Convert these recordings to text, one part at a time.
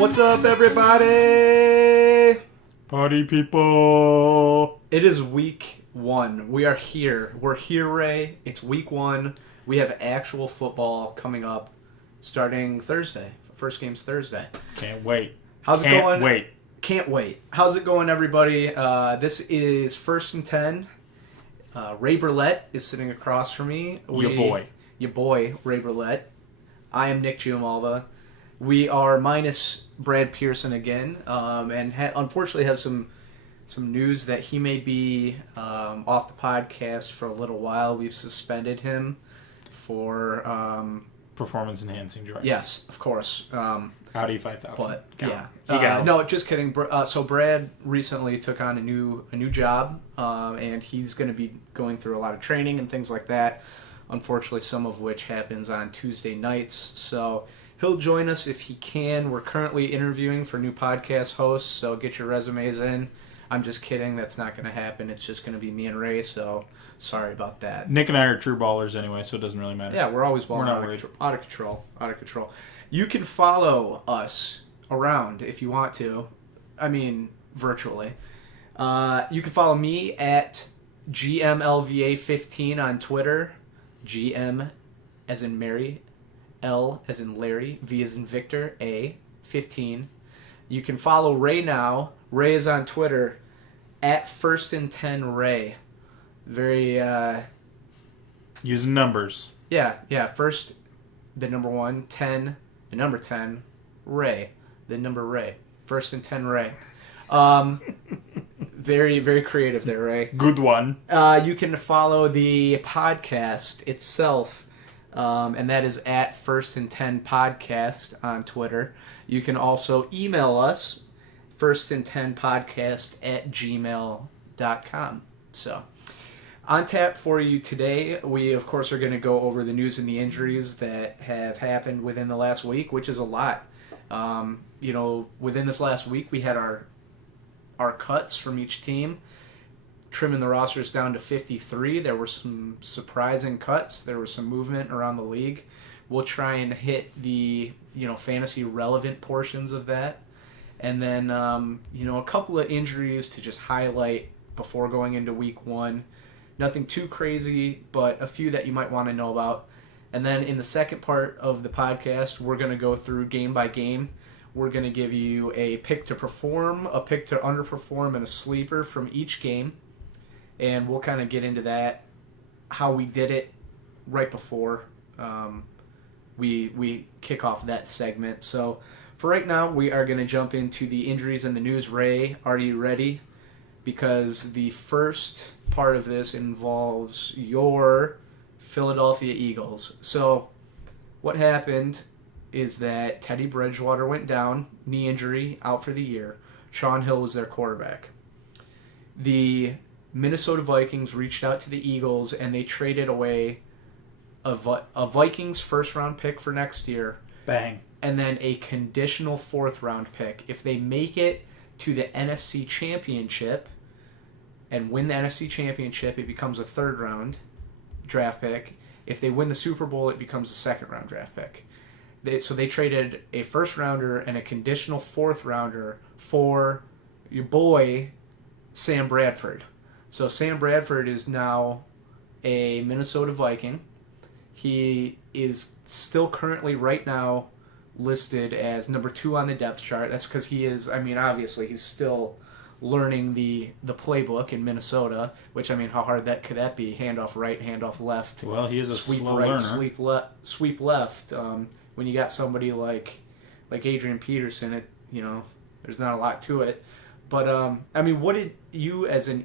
What's up, everybody? Party people. It is week one. We are here. We're here, Ray. It's week one. We have actual football coming up starting Thursday. First game's Thursday. Can't wait. How's it Can't going? wait. Can't wait. How's it going, everybody? This is First and 10. Ray Burlett is sitting across from me. Your boy, Ray Burlett. I am Nick Giamalva. We are minus Brad Pearson again, and unfortunately have some news that he may be off the podcast for a little while. We've suspended him for Performance-enhancing drugs. yes, of course. Audi 5000. But Go. yeah, no, just kidding. So Brad recently took on a new job, and he's going to be going through a lot of training and things like that. Unfortunately, some of which happens on Tuesday nights. So he'll join us if he can. We're currently interviewing for new podcast hosts, so get your resumes in. I'm just kidding. That's not going to happen. It's just going to be me and Ray, so sorry about that. Nick and I are true ballers anyway, so it doesn't really matter. Yeah, we're always balling We're not out of control. You can follow us around if you want to. I mean, virtually. You can follow me at GMLVA15 on Twitter. GM as in Mary, L as in Larry, V as in Victor, A, 15. You can follow Ray now. Ray is on Twitter at First and 10 Ray. Very, Using numbers. yeah. First, the number 1, 10, the number 10, Ray. The number Ray. First and 10 Ray. Very, very creative there, Ray. Good one. You can follow the podcast itself, and that is at First and 10 Podcast on Twitter. You can also email us, firstand10podcast@gmail.com. So, on tap for you today, we of course are going to go over the news and the injuries that have happened within the last week, which is a lot. Within this last week, we had our cuts from each team, trimming the rosters down to 53. There were some surprising cuts. There was some movement around the league. We'll try and hit the fantasy relevant portions of that. And then, a couple of injuries to just highlight before going into week one. Nothing too crazy, but a few that you might want to know about. And then in the second part of the podcast, we're going to go through game by game. We're going to give you a pick to perform, a pick to underperform, and a sleeper from each game. And we'll kind of get into that, how we did it right before we kick off that segment. So for right now, we are going to jump into the injuries and the news. Ray, are you ready? Because the first part of this involves your Philadelphia Eagles. So what happened is that Teddy Bridgewater went down, knee injury, out for the year. Shaun Hill was their quarterback. The Minnesota Vikings reached out to the Eagles, and they traded away a Vikings first-round pick for next year. Bang. And then a conditional fourth-round pick. If they make it to the NFC Championship and win the NFC Championship, it becomes a third-round draft pick. If they win the Super Bowl, it becomes a second-round draft pick. So they traded a first-rounder and a conditional fourth-rounder for your boy, Sam Bradford. So Sam Bradford is now a Minnesota Viking. He is still currently right now listed as number 2 on the depth chart. That's because he is, obviously he's still learning the playbook in Minnesota, which, how hard could that be? Handoff right, handoff left. Well, he is a sweep slow right, learner. Sweep left. When you got somebody like Adrian Peterson, there's not a lot to it. But what did you as an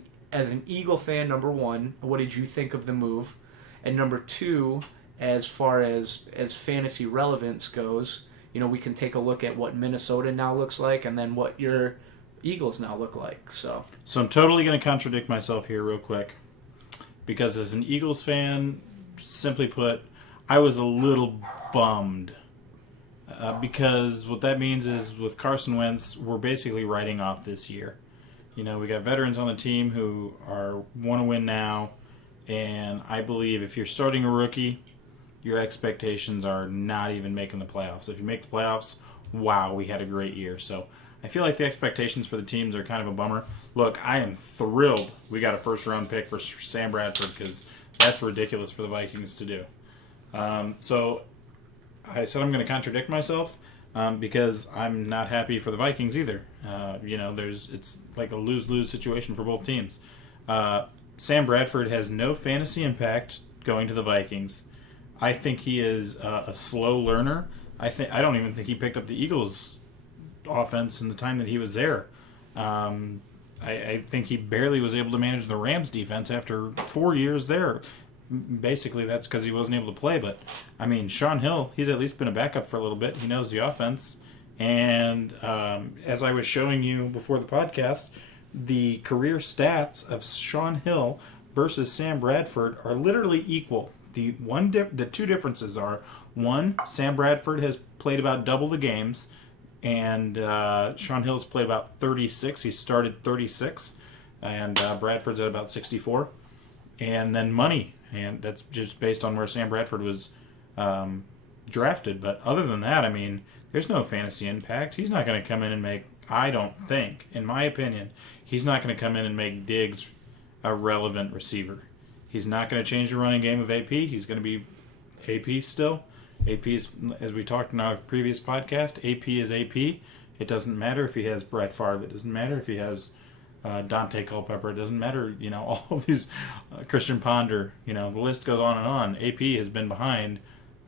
Eagle fan, number one, what did you think of the move? And number two, as far as fantasy relevance goes, we can take a look at what Minnesota now looks like, and then what your Eagles now look like. So I'm totally going to contradict myself here real quick, because as an Eagles fan, simply put, I was a little bummed. Because what that means is with Carson Wentz, we're basically writing off this year. We got veterans on the team who want to win now, and I believe if you're starting a rookie, your expectations are not even making the playoffs. If you make the playoffs wow, we had a great year. So I feel like the expectations for the teams are kind of a bummer. Look, I am thrilled we got a first-round pick for Sam Bradford because that's ridiculous for the Vikings to do. So I said I'm going to contradict myself because I'm not happy for the Vikings either. It's like a lose-lose situation for both teams. Sam Bradford has no fantasy impact going to the Vikings. I think he is a slow learner. I don't even think he picked up the Eagles' offense in the time that he was there. I think he barely was able to manage the Rams' defense after 4 years there. Basically, that's because he wasn't able to play. But, I mean, Shaun Hill, he's at least been a backup for a little bit. He knows the offense. And as I was showing you before the podcast, the career stats of Shaun Hill versus Sam Bradford are literally equal. The two differences are, one, Sam Bradford has played about double the games, and Shaun Hill's played about 36. He started 36, and Bradford's at about 64. And then money, and that's just based on where Sam Bradford was drafted. But other than that, I mean, there's no fantasy impact. He's not going to come in and make, I don't think, in my opinion, he's not going to come in and make Diggs a relevant receiver. He's not going to change the running game of AP. He's going to be AP still. AP is, as we talked in our previous podcast, AP is AP. It doesn't matter if he has Brett Favre. It doesn't matter if he has Dante Culpepper. It doesn't matter, all these Christian Ponder. The list goes on and on. AP has been behind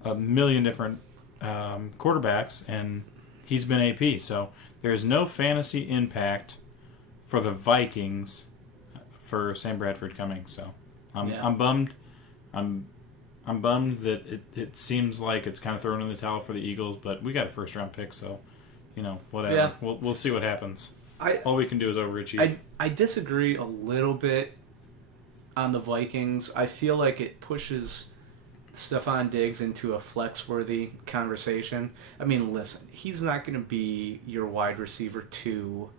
a million different quarterbacks, and he's been AP. So there's no fantasy impact for the Vikings for Sam Bradford coming. So I'm bummed. I'm bummed that it seems like it's kind of thrown in the towel for the Eagles, but we got a first round pick, so whatever. Yeah. We'll see what happens. All we can do is overachieve. I disagree a little bit on the Vikings. I feel like it pushes Stephon Diggs into a flex-worthy conversation. I mean, listen, he's not going to be your wide receiver 2,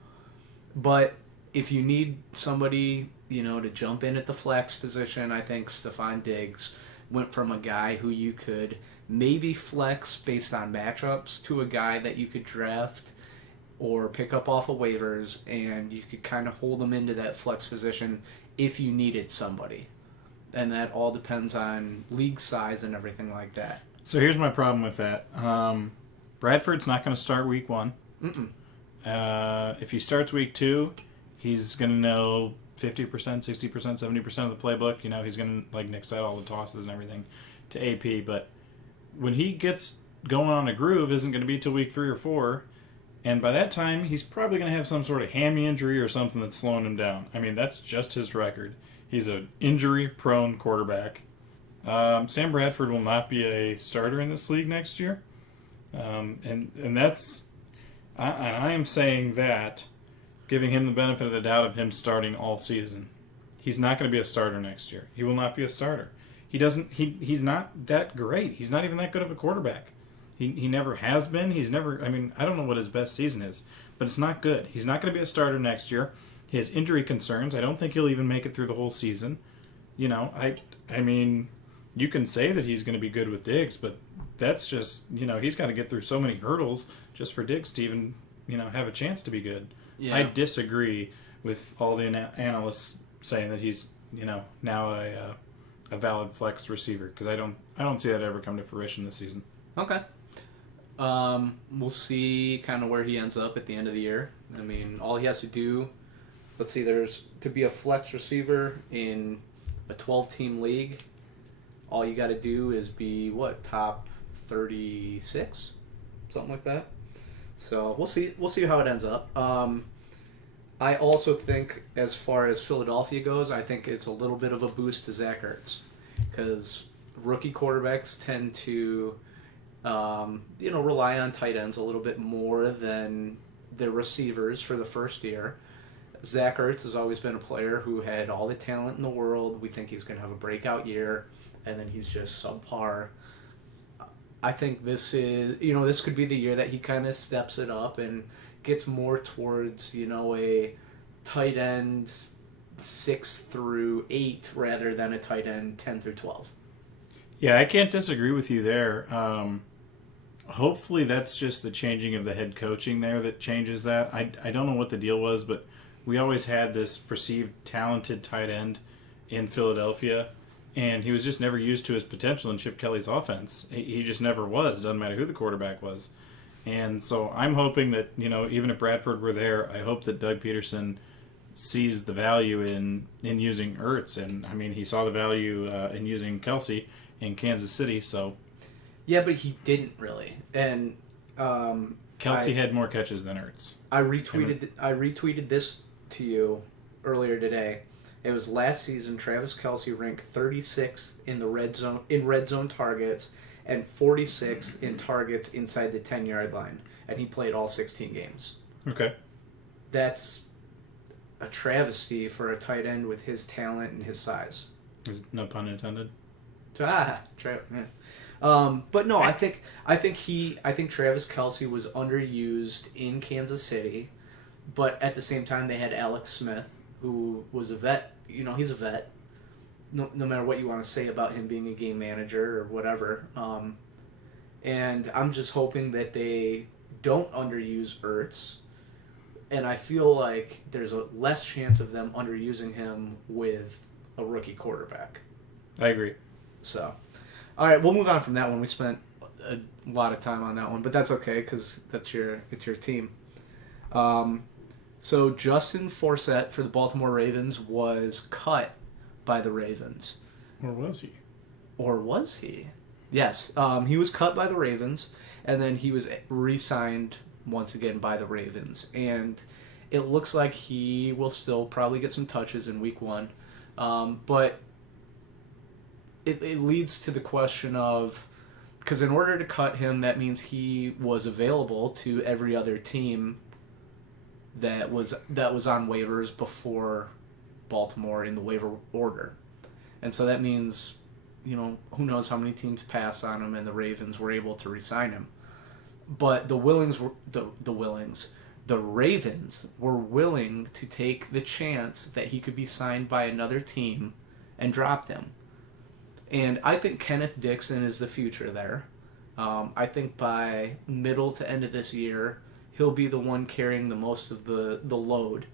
but if you need somebody, to jump in at the flex position, I think Stephon Diggs went from a guy who you could maybe flex based on matchups to a guy that you could draft or pick up off of waivers, and you could kind of hold them into that flex position if you needed somebody. And that all depends on league size and everything like that. So here's my problem with that. Bradford's not going to start week 1. If he starts week 2, he's going to know 50%, 60%, 70% of the playbook. He's going to, like Nick said, all the tosses and everything to AP. But when he gets going on a groove, isn't going to be till week 3 or 4. And by that time, he's probably going to have some sort of hammy injury or something that's slowing him down. I mean, that's just his record. He's an injury-prone quarterback. Sam Bradford will not be a starter in this league next year. And that's... I am saying that, giving him the benefit of the doubt of him starting all season. He's not going to be a starter next year. He will not be a starter. He's not that great. He's not even that good of a quarterback. He never has been. I don't know what his best season is, but it's not good. He's not going to be a starter next year. He has injury concerns. I don't think he'll even make it through the whole season. I mean, you can say that he's going to be good with Diggs, but that's just, he's got to get through so many hurdles just for Diggs to even, have a chance to be good. Yeah. I disagree with all the analysts saying that he's, now a valid flex receiver, because I don't see that ever come to fruition this season. Okay. We'll see kind of where he ends up at the end of the year. I mean, all he has to do, let's see, to be a flex receiver in a 12-team league, all you got to do is be, top 36? Something like that. So we'll see how it ends up. I also think, as far as Philadelphia goes, I think it's a little bit of a boost to Zach Ertz, because rookie quarterbacks tend to rely on tight ends a little bit more than their receivers for the first year. Zach Ertz has always been a player who had all the talent in the world. We think he's going to have a breakout year, and then he's just subpar. I think this could be the year that he kind of steps it up and gets more towards, a tight end 6 through 8 rather than a tight end 10 through 12. Yeah, I can't disagree with you there. Hopefully that's just the changing of the head coaching there that changes that. I don't know what the deal was, but we always had this perceived talented tight end in Philadelphia, and he was just never used to his potential in Chip Kelly's offense. He just never was. Doesn't matter who the quarterback was. And so I'm hoping that, even if Bradford were there, I hope that Doug Peterson sees the value in using Ertz. And, I mean, he saw the value in using Kelsey in Kansas City, so... Yeah, but he didn't really. And Kelsey had more catches than Ertz. I retweeted this to you earlier today. It was last season. Travis Kelsey ranked 36th in the red zone targets and 46th in targets inside the 10-yard line, and he played all 16 games. Okay, that's a travesty for a tight end with his talent and his size. No pun intended. But no, I think Travis Kelsey was underused in Kansas City, but at the same time they had Alex Smith, who was a vet. He's a vet. No matter what you want to say about him being a game manager or whatever. And I'm just hoping that they don't underuse Ertz. And I feel like there's a less chance of them underusing him with a rookie quarterback. I agree. So, all right, we'll move on from that one. We spent a lot of time on that one, but that's okay because it's your team. So Justin Forsett for the Baltimore Ravens was cut by the Ravens. Or was he? Or was he? Yes, he was cut by the Ravens, and then he was re-signed once again by the Ravens. And it looks like he will still probably get some touches in Week 1. But it leads to the question of, because in order to cut him, that means he was available to every other team that was on waivers before Baltimore in the waiver order. And so that means, who knows how many teams passed on him, and the Ravens were able to re-sign him. But the Ravens were willing to take the chance that he could be signed by another team and drop him. And I think Kenneth Dixon is the future there. I think by middle to end of this year, he'll be the one carrying the most of the load.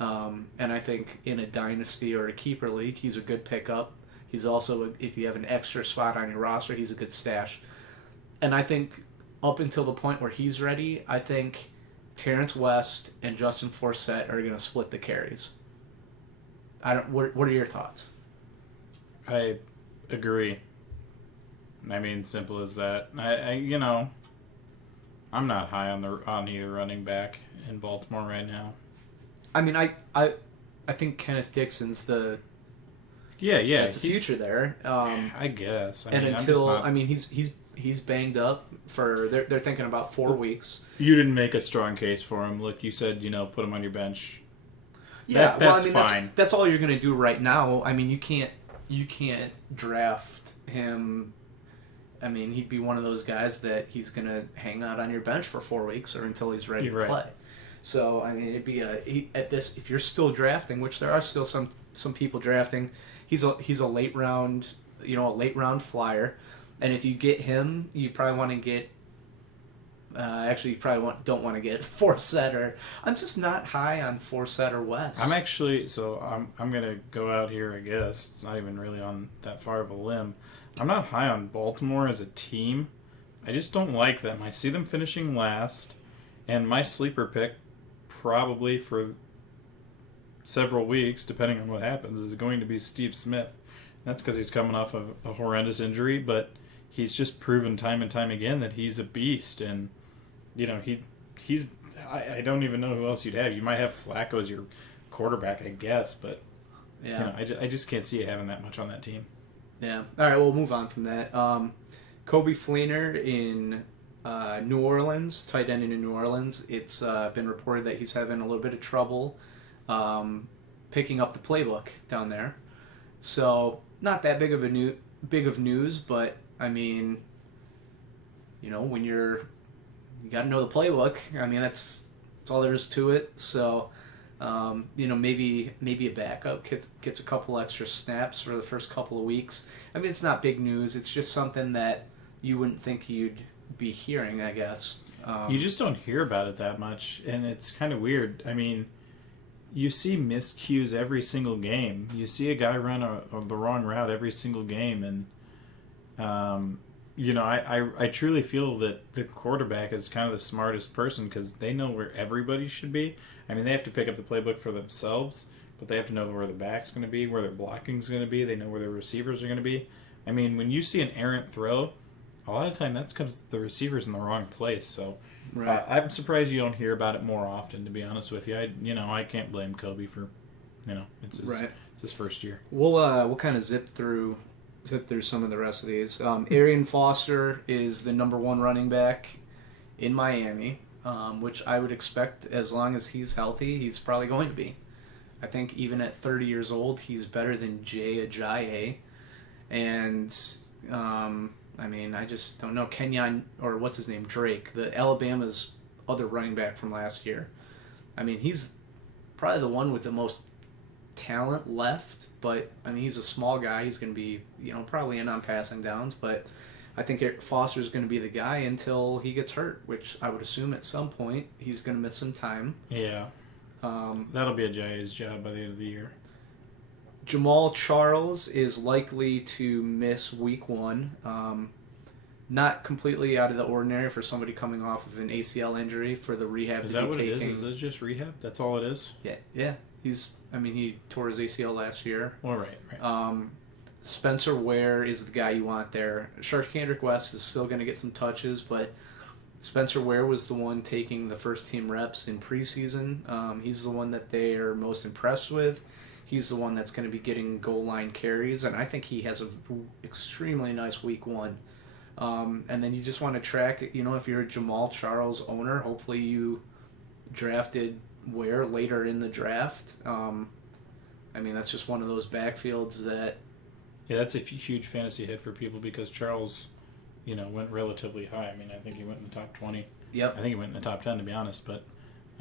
And I think in a dynasty or a keeper league, he's a good pickup. He's also, if you have an extra spot on your roster, he's a good stash. And I think up until the point where he's ready, I think Terrence West and Justin Forsett are going to split the carries. What are your thoughts? I agree. I mean, simple as that. I'm not high on either running back in Baltimore right now. I mean, I think Kenneth Dixon's the that's the future there. I guess. He's banged up for they're thinking about 4 weeks. You didn't make a strong case for him. Look, you said put him on your bench. Yeah, that's fine. That's all you're gonna do right now. I mean, you can't draft him. I mean, he'd be one of those guys that he's going to hang out on your bench for 4 weeks or until he's ready to play. So, I mean, it'd be if you're still drafting, which there are still some people drafting, he's a late round flyer. And if you get him, you probably want to get don't want to get Forsett, or I'm just not high on Forsett or West. I'm going to go out here, I guess. It's not even really on that far of a limb. I'm not high on Baltimore as a team. I just don't like them. I see them finishing last, and my sleeper pick, probably for several weeks, depending on what happens, is going to be Steve Smith. That's because he's coming off of a horrendous injury, but he's just proven time and time again that he's a beast, and he's. I don't even know who else you'd have. You might have Flacco as your quarterback, I guess, but yeah, I just can't see you having that much on that team. Yeah. All right, we'll move on from that. Kobe Fleener in New Orleans, tight end in New Orleans. It's been reported that he's having a little bit of trouble picking up the playbook down there. So not that big of news, but I mean, when you got to know the playbook. I mean, that's all there is to it. So. Maybe a backup gets a couple extra snaps for the first couple of weeks. I mean, it's not big news. It's just something that you wouldn't think you'd be hearing, I guess. You just don't hear about it that much, and it's kind of weird. I mean, you see miscues every single game. You see a guy run the wrong route every single game, and I truly feel that the quarterback is kind of the smartest person because they know where everybody should be. I mean, they have to pick up the playbook for themselves, but they have to know where the back's going to be, where their blocking's going to be. They know where their receivers are going to be. I mean, when you see an errant throw, a lot of the time that's because the receiver's in the wrong place. So Right. I'm surprised you don't hear about it more often, to be honest with you. I can't blame Kobe for, it's his first year. We'll kind of zip through some of the rest of these. Arian Foster is the number one running back in Miami, which I would expect as long as he's healthy, he's probably going to be. I think even at 30 years old, he's better than Jay Ajayi. And, I just don't know. Kenyon, or what's his name, Drake, the Alabama's other running back from last year. I mean, he's probably the one with the most talent left, but he's a small guy. He's going to be probably in on passing downs, but I think Foster's going to be the guy until he gets hurt, which I would assume at some point he's going to miss some time. Yeah, that'll be Ajayi's job by the end of the year. Jamal Charles is likely to miss week 1. Not completely out of the ordinary for somebody coming off of an ACL injury for the rehab. Is that what it is? Is it just rehab? That's all it is? Yeah. He tore his ACL last year. All right. Spencer Ware is the guy you want there. Kendrick West is still going to get some touches, but Spencer Ware was the one taking the first team reps in preseason. He's the one that they are most impressed with. He's the one that's going to be getting goal line carries, and I think he has an extremely nice week 1. And then you just want to track, if you're a Jamal Charles owner, hopefully you drafted Ware later in the draft. That's just one of those backfields that... Yeah, that's a huge fantasy hit for people because Charles, went relatively high. I think he went in the top 20. Yep. I think he went in the top 10, to be honest. But,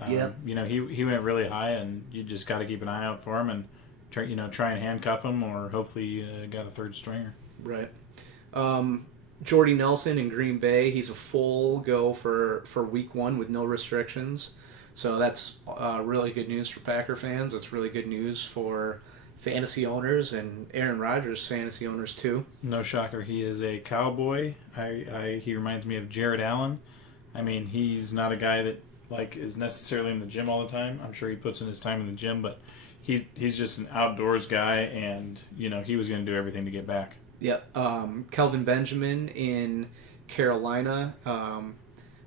yep. He went really high, and you just got to keep an eye out for him and, try and handcuff him, or hopefully you got a third stringer. Right. Jordy Nelson in Green Bay, he's a full go for week 1 with no restrictions. So that's really good news for Packer fans. That's really good news for fantasy owners and Aaron Rodgers fantasy owners too. No shocker, he is a cowboy. He reminds me of Jared Allen. He's not a guy that is necessarily in the gym all the time. I'm sure he puts in his time in the gym, but he's just an outdoors guy, and he was going to do everything to get back. Yep. Kelvin Benjamin in Carolina.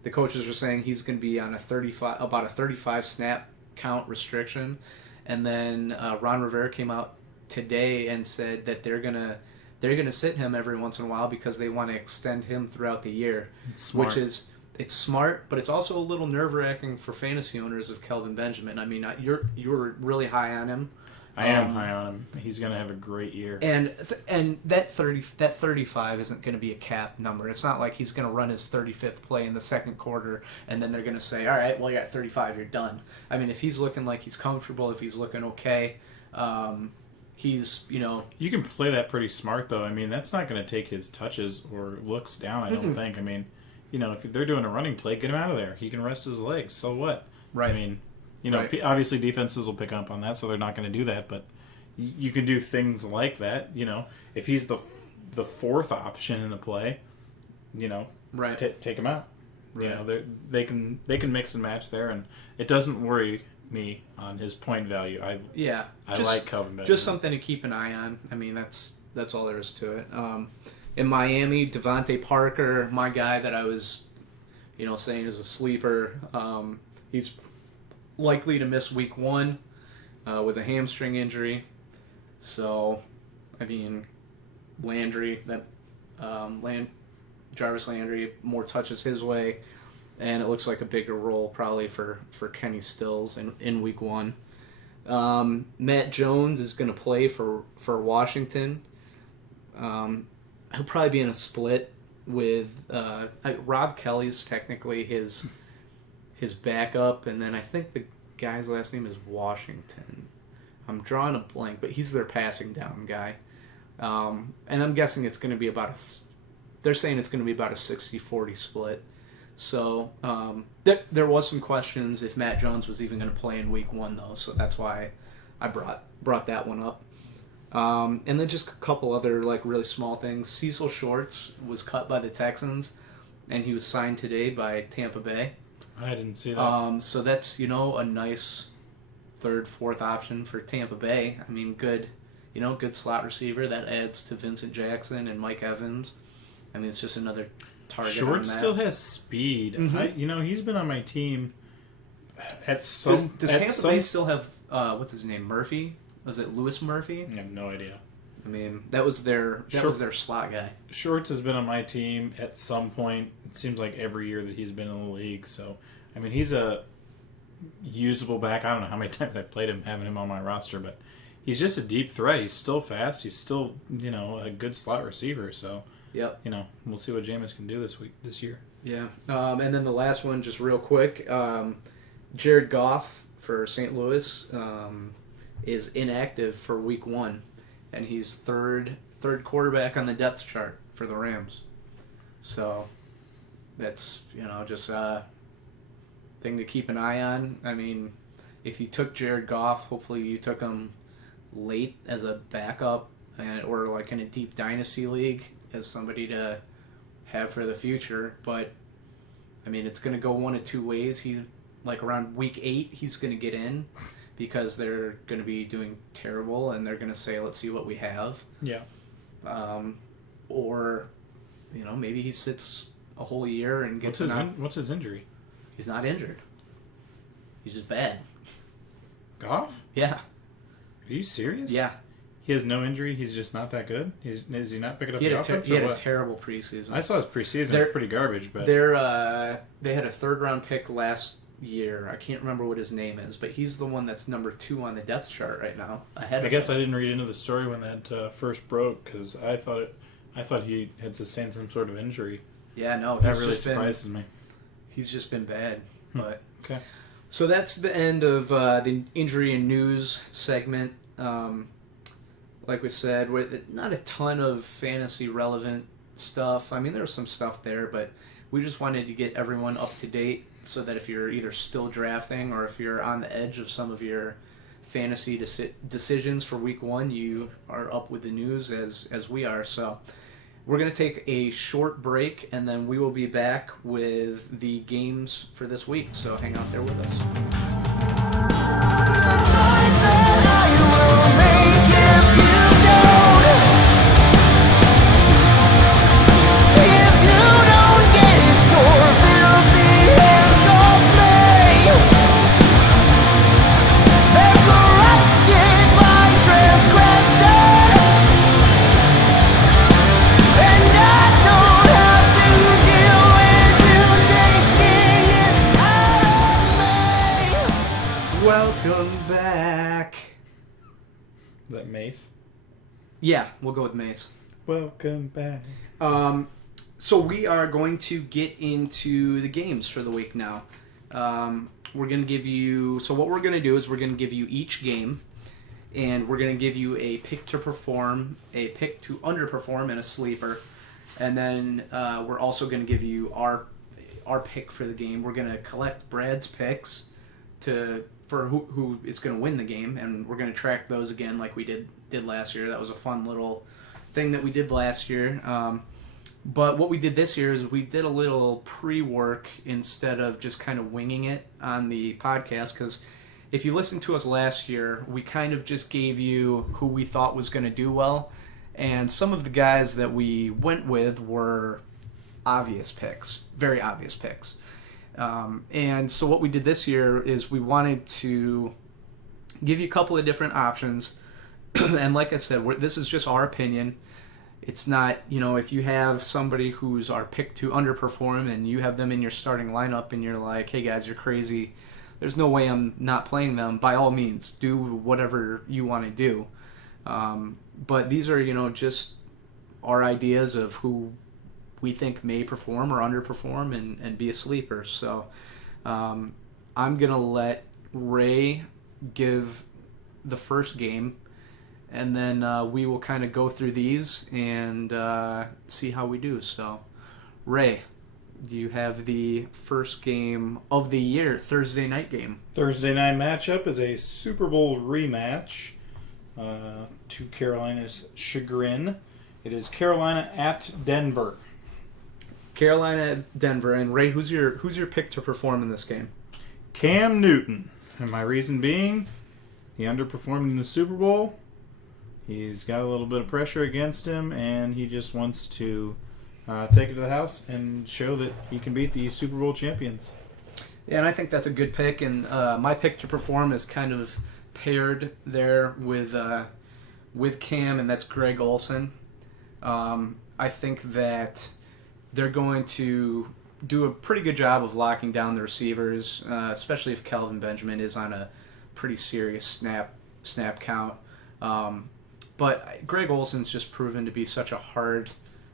The coaches are saying he's going to be on about a 35 snap count restriction, and then Ron Rivera came out today and said that they're gonna sit him every once in a while because they want to extend him throughout the year, which is it's smart, but it's also a little nerve-wracking for fantasy owners of Kelvin Benjamin. You're really high on him. I am high on him. He's going to have a great year. And that 35 isn't going to be a cap number. It's not like he's going to run his 35th play in the second quarter and then they're going to say, all right, well, you're at 35, you're done. If he's looking like he's comfortable, if he's looking okay, he's, You can play that pretty smart, though. That's not going to take his touches or looks down, I don't think. If they're doing a running play, get him out of there. He can rest his legs. So what? Right. Right. Obviously defenses will pick up on that, so they're not going to do that. But you can do things like that. If he's the fourth option in the play, right, take him out. Right. They can mix and match there, and it doesn't worry me on his point value. I like Kelvin Benjamin. Just something to keep an eye on. That's all there is to it. In Miami, Devontae Parker, my guy that I was, saying is a sleeper. He's likely to miss week 1 with a hamstring injury. So, Landry, Jarvis Landry, more touches his way, and it looks like a bigger role probably for Kenny Stills in week 1. Matt Jones is going to play for Washington. He'll probably be in a split with Rob Kelly's technically his backup, and then I think the guy's last name is Washington. I'm drawing a blank, but he's their passing down guy. And I'm guessing it's going to be about they're saying it's going to be about a 60-40 split. So there was some questions if Matt Jones was even going to play in week 1, though. So that's why I brought that one up. And then just a couple other like really small things. Cecil Shorts was cut by the Texans, and he was signed today by Tampa Bay. I didn't see that. So that's a nice third, fourth option for Tampa Bay. I mean, good slot receiver that adds to Vincent Jackson and Mike Evans. I mean, it's just another target. Short still has speed. Mm-hmm. He's been on my team at some. Does Tampa Bay still have what's his name, Murphy? Was it Lewis Murphy? I have no idea. I mean, that was their slot guy. Shorts has been on my team at some point. It seems like every year that he's been in the league. So, I mean, he's a usable back. I don't know how many times I played him, having him on my roster, but he's just a deep threat. He's still fast. He's still, a good slot receiver. So, yep. We'll see what Jameis can do this year. Yeah. And then the last one, just real quick, Jared Goff for St. Louis is inactive for week 1, and he's third quarterback on the depth chart for the Rams. So that's just a thing to keep an eye on. I mean, if you took Jared Goff, hopefully you took him late as a backup or like in a deep dynasty league as somebody to have for the future. But I mean, it's going to go one of two ways. He's like around week 8, he's going to get in because they're going to be doing terrible and they're going to say, let's see what we have. Yeah. Or, maybe he sits a whole year and gets What's his injury? He's not injured. He's just bad. Goff? Yeah. Are you serious? Yeah. He has no injury. He's just not that good. Is he not picking up the offense? He had a terrible preseason. I saw his preseason. It was pretty garbage. But they had a 3rd-round pick last year. I can't remember what his name is, but he's the one that's number 2 on the depth chart right now. I guess I didn't read into the story when that first broke because I thought he had sustained some sort of injury. Yeah, no, that really surprises me. He's just been bad. But okay. So that's the end of the injury and news segment. Like we said, not a ton of fantasy relevant stuff. I mean, there was some stuff there, but we just wanted to get everyone up to date so that if you're either still drafting or if you're on the edge of some of your fantasy decisions for week 1, you are up with the news as we are. So we're going to take a short break, and then we will be back with the games for this week. So hang out there with us. Welcome back. Is that Mace? Yeah, we'll go with Mace. Welcome back. So we are going to get into the games for the week now. We're going to give you... So what we're going to do is we're going to give you each game, and we're going to give you a pick to perform, a pick to underperform, and a sleeper. And then we're also going to give you our pick for the game. We're going to collect Brad's picks for who is going to win the game, and we're going to track those again like we did last year. That was a fun little thing that we did last year. But what we did this year is we did a little pre-work instead of just kind of winging it on the podcast, because if you listened to us last year, we kind of just gave you who we thought was going to do well, and some of the guys that we went with were obvious picks, very obvious picks. And so what we did this year is we wanted to give you a couple of different options. And like I said, this is just our opinion. It's not, if you have somebody who's our pick to underperform and you have them in your starting lineup and you're like, hey guys, you're crazy, there's no way I'm not playing them, by all means, do whatever you want to do. But these are, just our ideas of who we think may perform or underperform and be a sleeper. So I'm going to let Ray give the first game, and then we will kind of go through these and see how we do. So, Ray, do you have the first game of the year, Thursday night game? Thursday night matchup is a Super Bowl rematch to Carolina's chagrin. It is Carolina at Denver. Carolina at Denver. And Ray, who's your pick to perform in this game? Cam Newton. And my reason being, he underperformed in the Super Bowl. He's got a little bit of pressure against him, and he just wants to take it to the house and show that he can beat the Super Bowl champions. Yeah, and I think that's a good pick. And my pick to perform is kind of paired there with Cam, and that's Greg Olsen. I think that they're going to do a pretty good job of locking down the receivers, especially if Kelvin Benjamin is on a pretty serious snap count. But Greg Olsen's just proven to be such a hard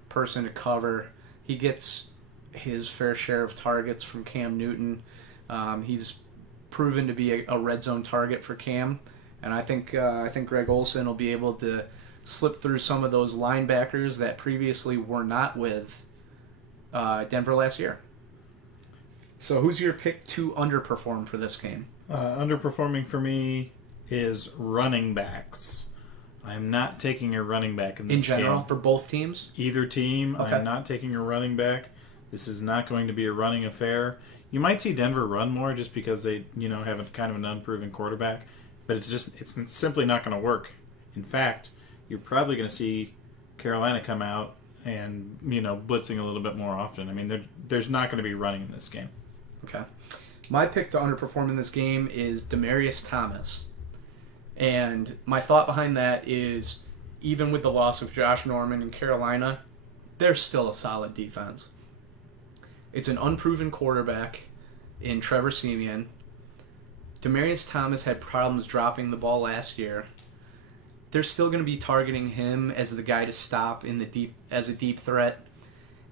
person to cover. He gets his fair share of targets from Cam Newton. He's proven to be a red zone target for Cam, and I think Greg Olsen will be able to slip through some of those linebackers that previously were not with Denver last year. So who's your pick to underperform for this game? Underperforming for me is running backs. I'm not taking a running back in this game. In general, for both teams? Either team, okay. I'm not taking a running back. This is not going to be a running affair. You might see Denver run more just because they, have a kind of an unproven quarterback, but it's simply not going to work. In fact, you're probably going to see Carolina come out and, blitzing a little bit more often. I mean, there's not going to be running in this game. Okay. My pick to underperform in this game is Demaryius Thomas. And my thought behind that is, even with the loss of Josh Norman in Carolina, they're still a solid defense. It's an unproven quarterback in Trevor Siemian. Demaryius Thomas had problems dropping the ball last year. They're still going to be targeting him as the guy to stop as a deep threat.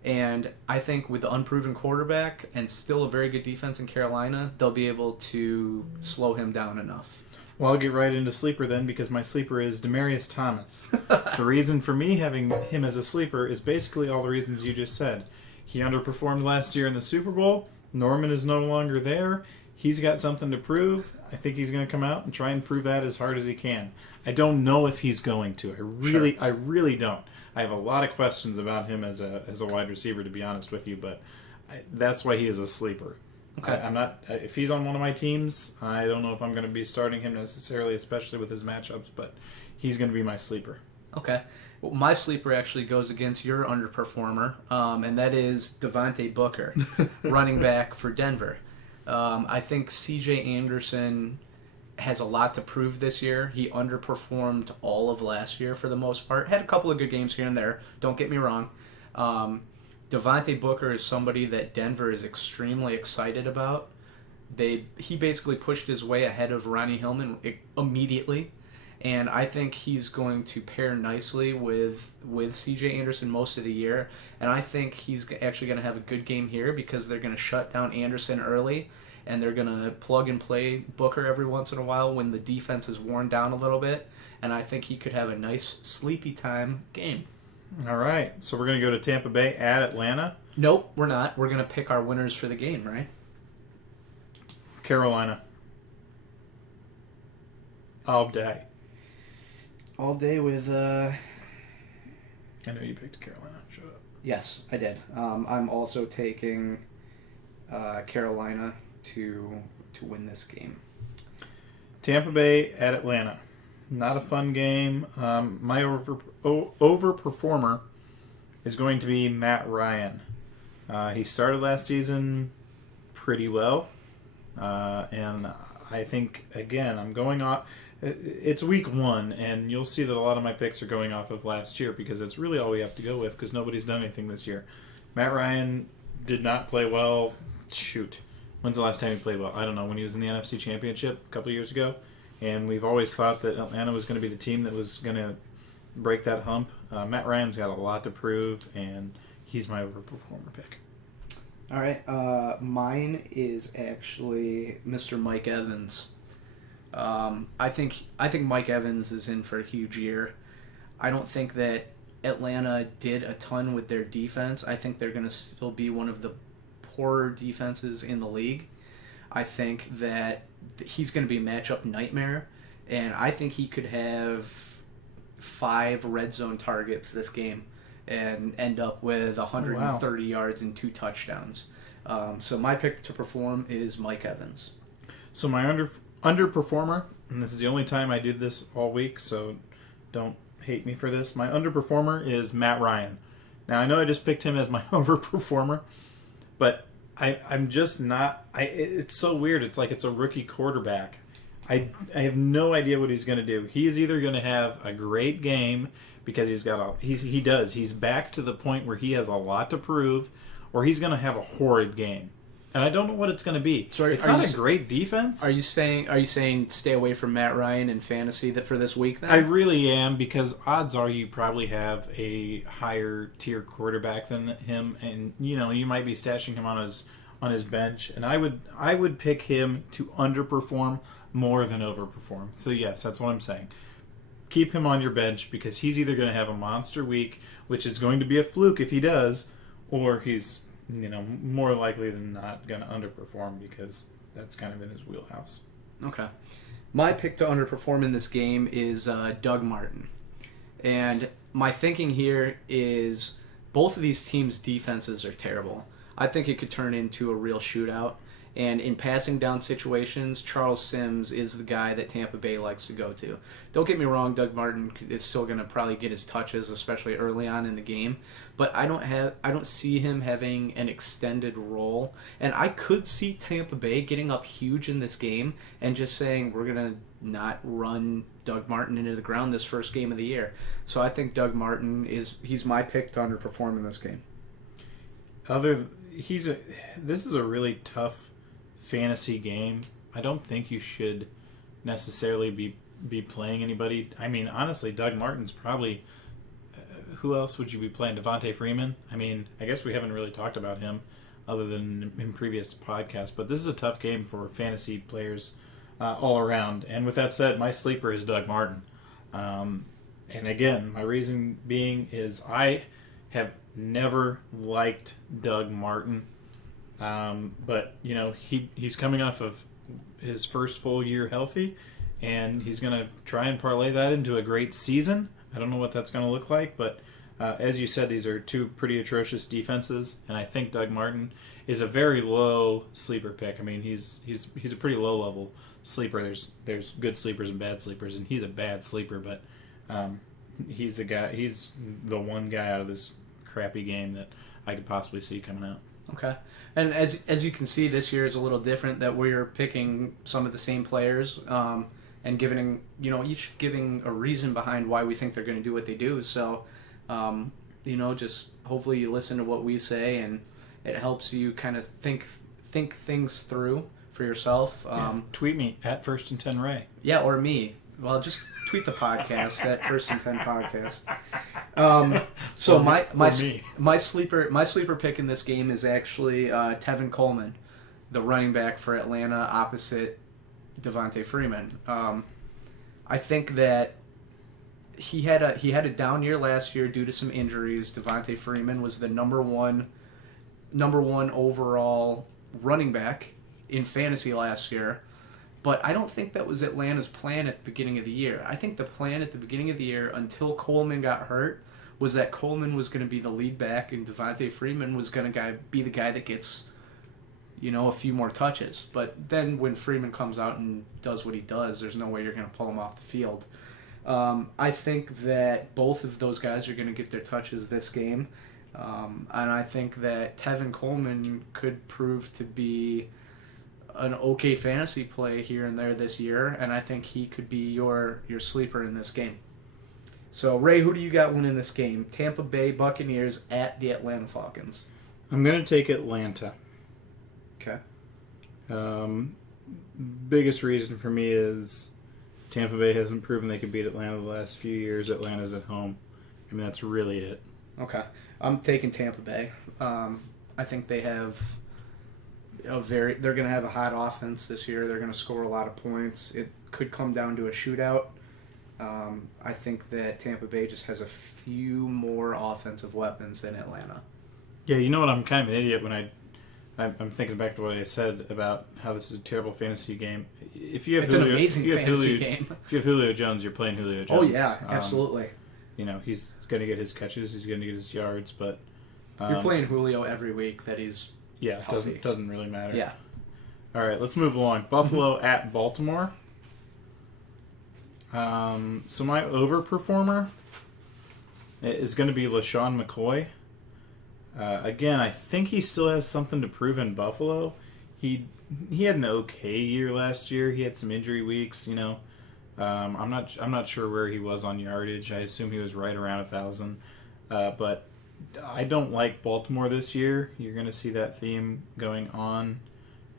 And I think with the unproven quarterback and still a very good defense in Carolina, they'll be able to slow him down enough. Well, I'll get right into sleeper then, because my sleeper is Demaryius Thomas. The reason for me having him as a sleeper is basically all the reasons you just said. He underperformed last year in the Super Bowl. Norman is no longer there. He's got something to prove. I think he's going to come out and try and prove that as hard as he can. I don't know if he's going to. I really don't. I have a lot of questions about him as a wide receiver, to be honest with you, but that's why he is a sleeper. Okay. I'm not. If he's on one of my teams, I don't know if I'm going to be starting him necessarily, especially with his matchups. But he's going to be my sleeper. Okay. Well, my sleeper actually goes against your underperformer, and that is Devontae Booker, running back for Denver. I think C.J. Anderson has a lot to prove this year. He underperformed all of last year for the most part. Had a couple of good games here and there. Don't get me wrong. Devontae Booker is somebody that Denver is extremely excited about. He basically pushed his way ahead of Ronnie Hillman immediately, and I think he's going to pair nicely with C.J. Anderson most of the year, and I think he's actually going to have a good game here because they're going to shut down Anderson early, and they're going to plug and play Booker every once in a while when the defense is worn down a little bit, and I think he could have a nice sleepy time game. All right, so we're going to go to Tampa Bay at Atlanta. Nope, we're not. We're going to pick our winners for the game, right? Carolina. All day. All day with... I know you picked Carolina. Shut up. Yes, I did. I'm also taking Carolina to win this game. Tampa Bay at Atlanta. Not a fun game. My overperformer is going to be Matt Ryan. He started last season pretty well. And I think, again, I'm going off... It's week 1, and you'll see that a lot of my picks are going off of last year because it's really all we have to go with because nobody's done anything this year. Matt Ryan did not play well. Shoot. When's the last time he played well? I don't know. When he was in the NFC Championship a couple of years ago. And we've always thought that Atlanta was going to be the team that was going to break that hump. Matt Ryan's got a lot to prove, and he's my overperformer pick. All right. Mine is actually Mr. Mike Evans. I think Mike Evans is in for a huge year. I don't think that Atlanta did a ton with their defense. I think they're going to still be one of the poorer defenses in the league. I think that he's going to be a matchup nightmare, and I think he could have 5 red zone targets this game and end up with 130 yards and 2 touchdowns. So my pick to perform is Mike Evans. So my underperformer, and this is the only time I do this all week, so don't hate me for this. My underperformer is Matt Ryan. Now I know I just picked him as my overperformer, but I'm just not. It's so weird. It's like it's a rookie quarterback. I have no idea what he's going to do. He is either going to have a great game because he's back to the point where he has a lot to prove, or he's going to have a horrid game. And I don't know what it's going to be. So it's not a great defense. Are you saying stay away from Matt Ryan in fantasy for this week then? I really am, because odds are you probably have a higher tier quarterback than him, and you might be stashing him on his bench. And I would pick him to underperform more than overperform. So yes, that's what I'm saying. Keep him on your bench because he's either going to have a monster week, which is going to be a fluke if he does, or he's more likely than not going to underperform because that's kind of in his wheelhouse. Okay. My pick to underperform in this game is Doug Martin. And my thinking here is both of these teams' defenses are terrible. I think it could turn into a real shootout. And in passing down situations, Charles Sims is the guy that Tampa Bay likes to go to. Don't get me wrong, Doug Martin is still going to probably get his touches, especially early on in the game. But I don't see him having an extended role. And I could see Tampa Bay getting up huge in this game and just saying, we're going to not run Doug Martin into the ground this first game of the year. So I think Doug Martin he's my pick to underperform in this game. This is a really tough fantasy game. I don't think you should necessarily be playing anybody. I mean, honestly, Doug Martin's probably... who else would you be playing? Devontae Freeman? I mean, I guess we haven't really talked about him other than in previous podcasts, but this is a tough game for fantasy players all around. And with that said, my sleeper is Doug Martin. And again, my reason being is I have never liked Doug Martin. But he's coming off of his first full year healthy, and he's going to try and parlay that into a great season. I don't know what that's going to look like, but as you said, these are two pretty atrocious defenses, and I think Doug Martin is a very low sleeper pick. I mean, he's a pretty low level sleeper. There's good sleepers and bad sleepers, and he's a bad sleeper, but he's the one guy out of this crappy game that I could possibly see coming out. Okay. And as you can see, this year is a little different, that we're picking some of the same players and giving each giving a reason behind why we think they're going to do what they do. So, just hopefully you listen to what we say and it helps you kind of think things through for yourself. Tweet me at First and 10 Ray. Yeah, or me. Well, just tweet the podcast at First and 10 Podcast. So my sleeper pick in this game is actually Tevin Coleman, the running back for Atlanta, opposite Devontae Freeman. I think that he had a down year last year due to some injuries. Devontae Freeman was the number one overall running back in fantasy last year. But I don't think that was Atlanta's plan at the beginning of the year. I think the plan at the beginning of the year, until Coleman got hurt, was that Coleman was going to be the lead back and Devontae Freeman was going to be the guy that gets, a few more touches. But then when Freeman comes out and does what he does, there's no way you're going to pull him off the field. I think that both of those guys are going to get their touches this game. And I think that Tevin Coleman could prove to be an okay fantasy play here and there this year, and I think he could be your sleeper in this game. So, Ray, who do you got winning this game? Tampa Bay Buccaneers at the Atlanta Falcons. I'm going to take Atlanta. Okay. Biggest reason for me is Tampa Bay hasn't proven they could beat Atlanta the last few years. Atlanta's at home. I mean, that's really it. Okay. I'm taking Tampa Bay. I think they have... they're going to have a hot offense this year. They're going to score a lot of points. It could come down to a shootout. I think that Tampa Bay just has a few more offensive weapons than Atlanta. Yeah, you know what? I'm kind of an idiot when I'm thinking back to what I said about how this is a terrible fantasy game. If you have It's an amazing fantasy game. If you have Julio Jones, you're playing Julio Jones. Oh yeah, absolutely. He's going to get his catches, he's going to get his yards, but you're playing Julio every week. That he's healthy. doesn't really matter. Yeah. All right, let's move along. Buffalo at Baltimore. So my overperformer is going to be LaShawn McCoy. Again, I think he still has something to prove in Buffalo. He had an okay year last year. He had some injury weeks, I'm not sure where he was on yardage. I assume he was right around 1,000. But I don't like Baltimore this year. You're going to see that theme going on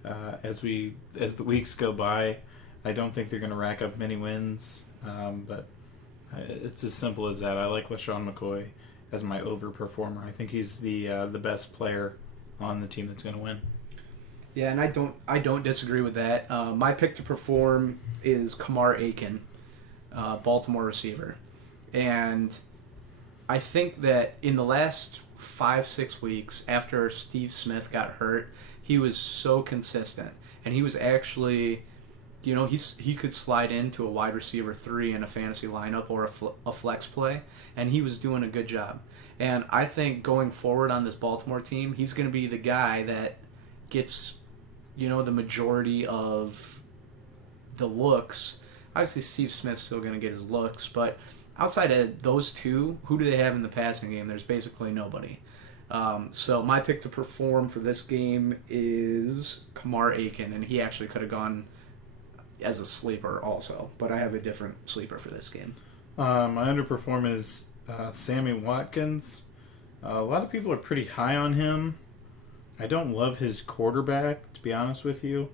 as the weeks go by. I don't think they're going to rack up many wins, but it's as simple as that. I like LaShawn McCoy as my overperformer. I think he's the best player on the team that's going to win. Yeah, and I don't disagree with that. My pick to perform is Kamar Aiken, Baltimore receiver, and I think that in the last 5-6 weeks after Steve Smith got hurt, he was so consistent, and he was actually, he could slide into a wide receiver 3 in a fantasy lineup or a flex play, and he was doing a good job. And I think going forward on this Baltimore team, he's going to be the guy that gets, the majority of the looks. Obviously, Steve Smith's still going to get his looks, but outside of those two, who do they have in the passing game? There's basically nobody. So my pick to perform for this game is Kamar Aiken, and he actually could have gone as a sleeper also, but I have a different sleeper for this game. My underperform is Sammy Watkins. A lot of people are pretty high on him. I don't love his quarterback, to be honest with you.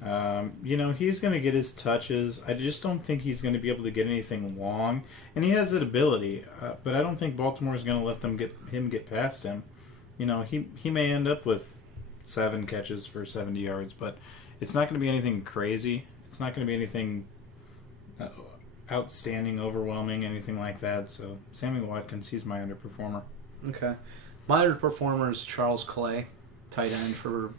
He's going to get his touches. I just don't think he's going to be able to get anything long. And he has that ability, but I don't think Baltimore is going to let them get past him. He may end up with 7 catches for 70 yards, but it's not going to be anything crazy. It's not going to be anything outstanding, overwhelming, anything like that. So Sammy Watkins, he's my underperformer. Okay. My underperformer is Charles Clay, tight end for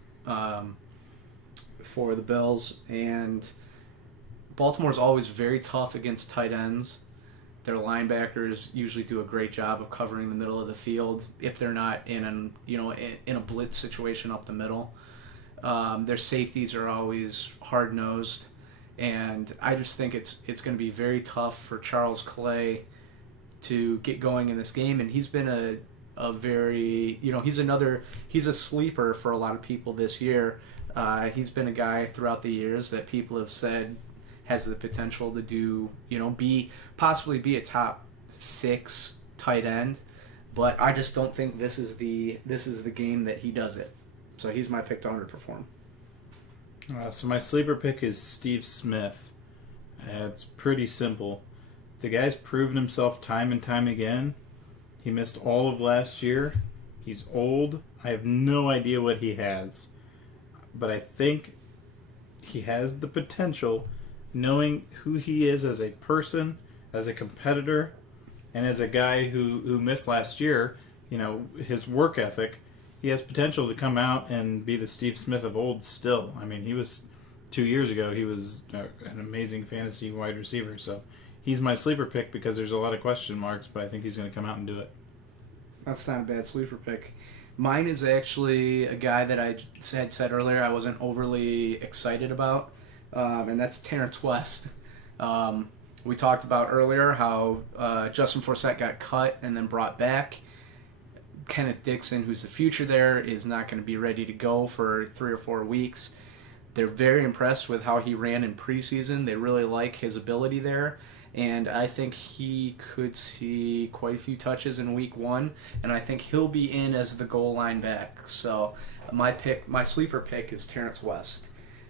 the Bills, and Baltimore's always very tough against tight ends. Their linebackers usually do a great job of covering the middle of the field if they're not in a blitz situation up the middle. Their safeties are always hard nosed, and I just think it's going to be very tough for Charles Clay to get going in this game. And he's been a very he's a sleeper for a lot of people this year. He's been a guy throughout the years that people have said has the potential to do, possibly be a top 6 tight end, but I just don't think this is the game that he does it. So he's my pick to underperform. So my sleeper pick is Steve Smith. It's pretty simple. The guy's proven himself time and time again. He missed all of last year. He's old. I have no idea what he has. But I think he has the potential, knowing who he is as a person, as a competitor, and as a guy who missed last year, his work ethic, he has potential to come out and be the Steve Smith of old still. I mean, 2 years ago, he was an amazing fantasy wide receiver. So he's my sleeper pick because there's a lot of question marks, but I think he's going to come out and do it. That's not a bad sleeper pick. Mine is actually a guy that I had said earlier I wasn't overly excited about, and that's Terrence West. We talked about earlier how Justin Forsett got cut and then brought back. Kenneth Dixon, who's the future there, is not going to be ready to go for 3 or 4 weeks. They're very impressed with how he ran in preseason. They really like his ability there. And I think he could see quite a few touches in week 1, and I think he'll be in as the goal line back. So my sleeper pick is Terrence West.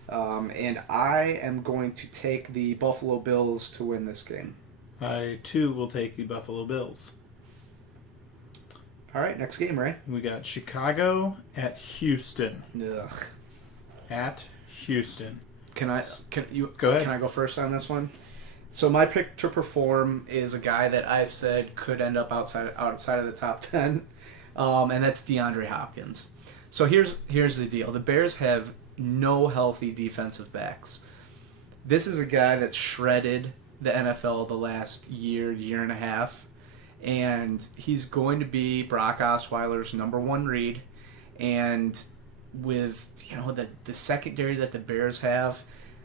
And I am going to take the Buffalo Bills to win this game. I, too, will take the Buffalo Bills. All right, next game, Ray. We got Chicago at Houston. Ugh. at Houston. Can you Go ahead. Can I go first on this one? So my pick to perform is a guy that I said could end up outside of the top 10, and that's DeAndre Hopkins. So here's the deal: the Bears have no healthy defensive backs. This is a guy that's shredded the NFL the last year and a half, and he's going to be Brock Osweiler's number one read. And with the secondary that the Bears have,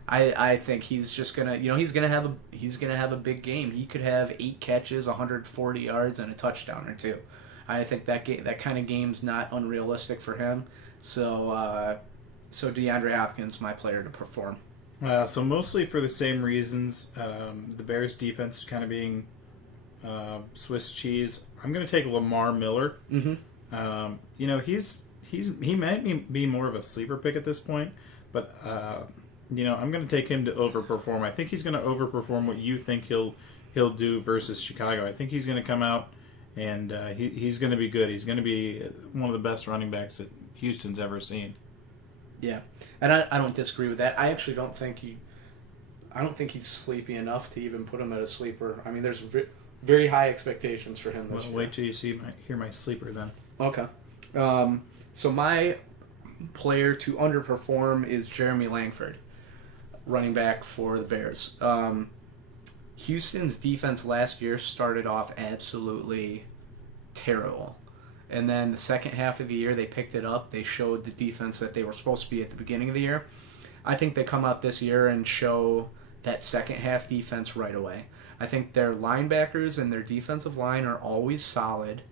I think he's just gonna he's gonna have a big game. He could have 8 catches, 140 yards, and a touchdown or two. I think that kind of game's not unrealistic for him. So DeAndre Hopkins, my player to perform. So mostly for the same reasons, the Bears defense kind of being Swiss cheese. I'm going to take Lamar Miller. Mm-hmm. He might be more of a sleeper pick at this point, but I'm going to take him to overperform. I think he's going to overperform what you think he'll do versus Chicago. I think he's going to come out and he's going to be good. He's going to be one of the best running backs that Houston's ever seen. Yeah, and I don't disagree with that. I actually don't think he's sleepy enough to even put him at a sleeper. I mean, there's very high expectations for him this year. Wait till you hear my sleeper then. Okay. So my player to underperform is Jeremy Langford, running back for the Bears. Houston's defense last year started off absolutely terrible. And then the second half of the year, they picked it up. They showed the defense that they were supposed to be at the beginning of the year. I think they come out this year and show that second half defense right away. I think their linebackers and their defensive line are always solid.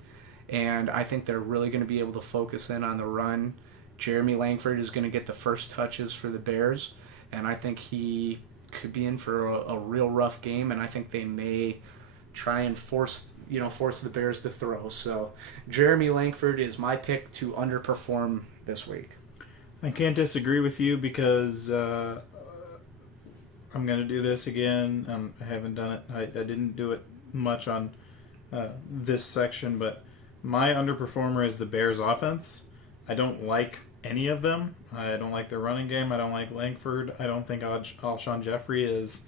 And I think they're really going to be able to focus in on the run. Jeremy Langford is going to get the first touches for the Bears. And I think he could be in for a real rough game. And I think they may try and force the Bears to throw. So Jeremy Langford is my pick to underperform this week. I can't disagree with you because I'm going to do this again. I haven't done it. I didn't do it much on this section, but my underperformer is the Bears offense. I don't like any of them. I don't like their running game. I don't like Langford. I don't think Alshon Jeffrey is...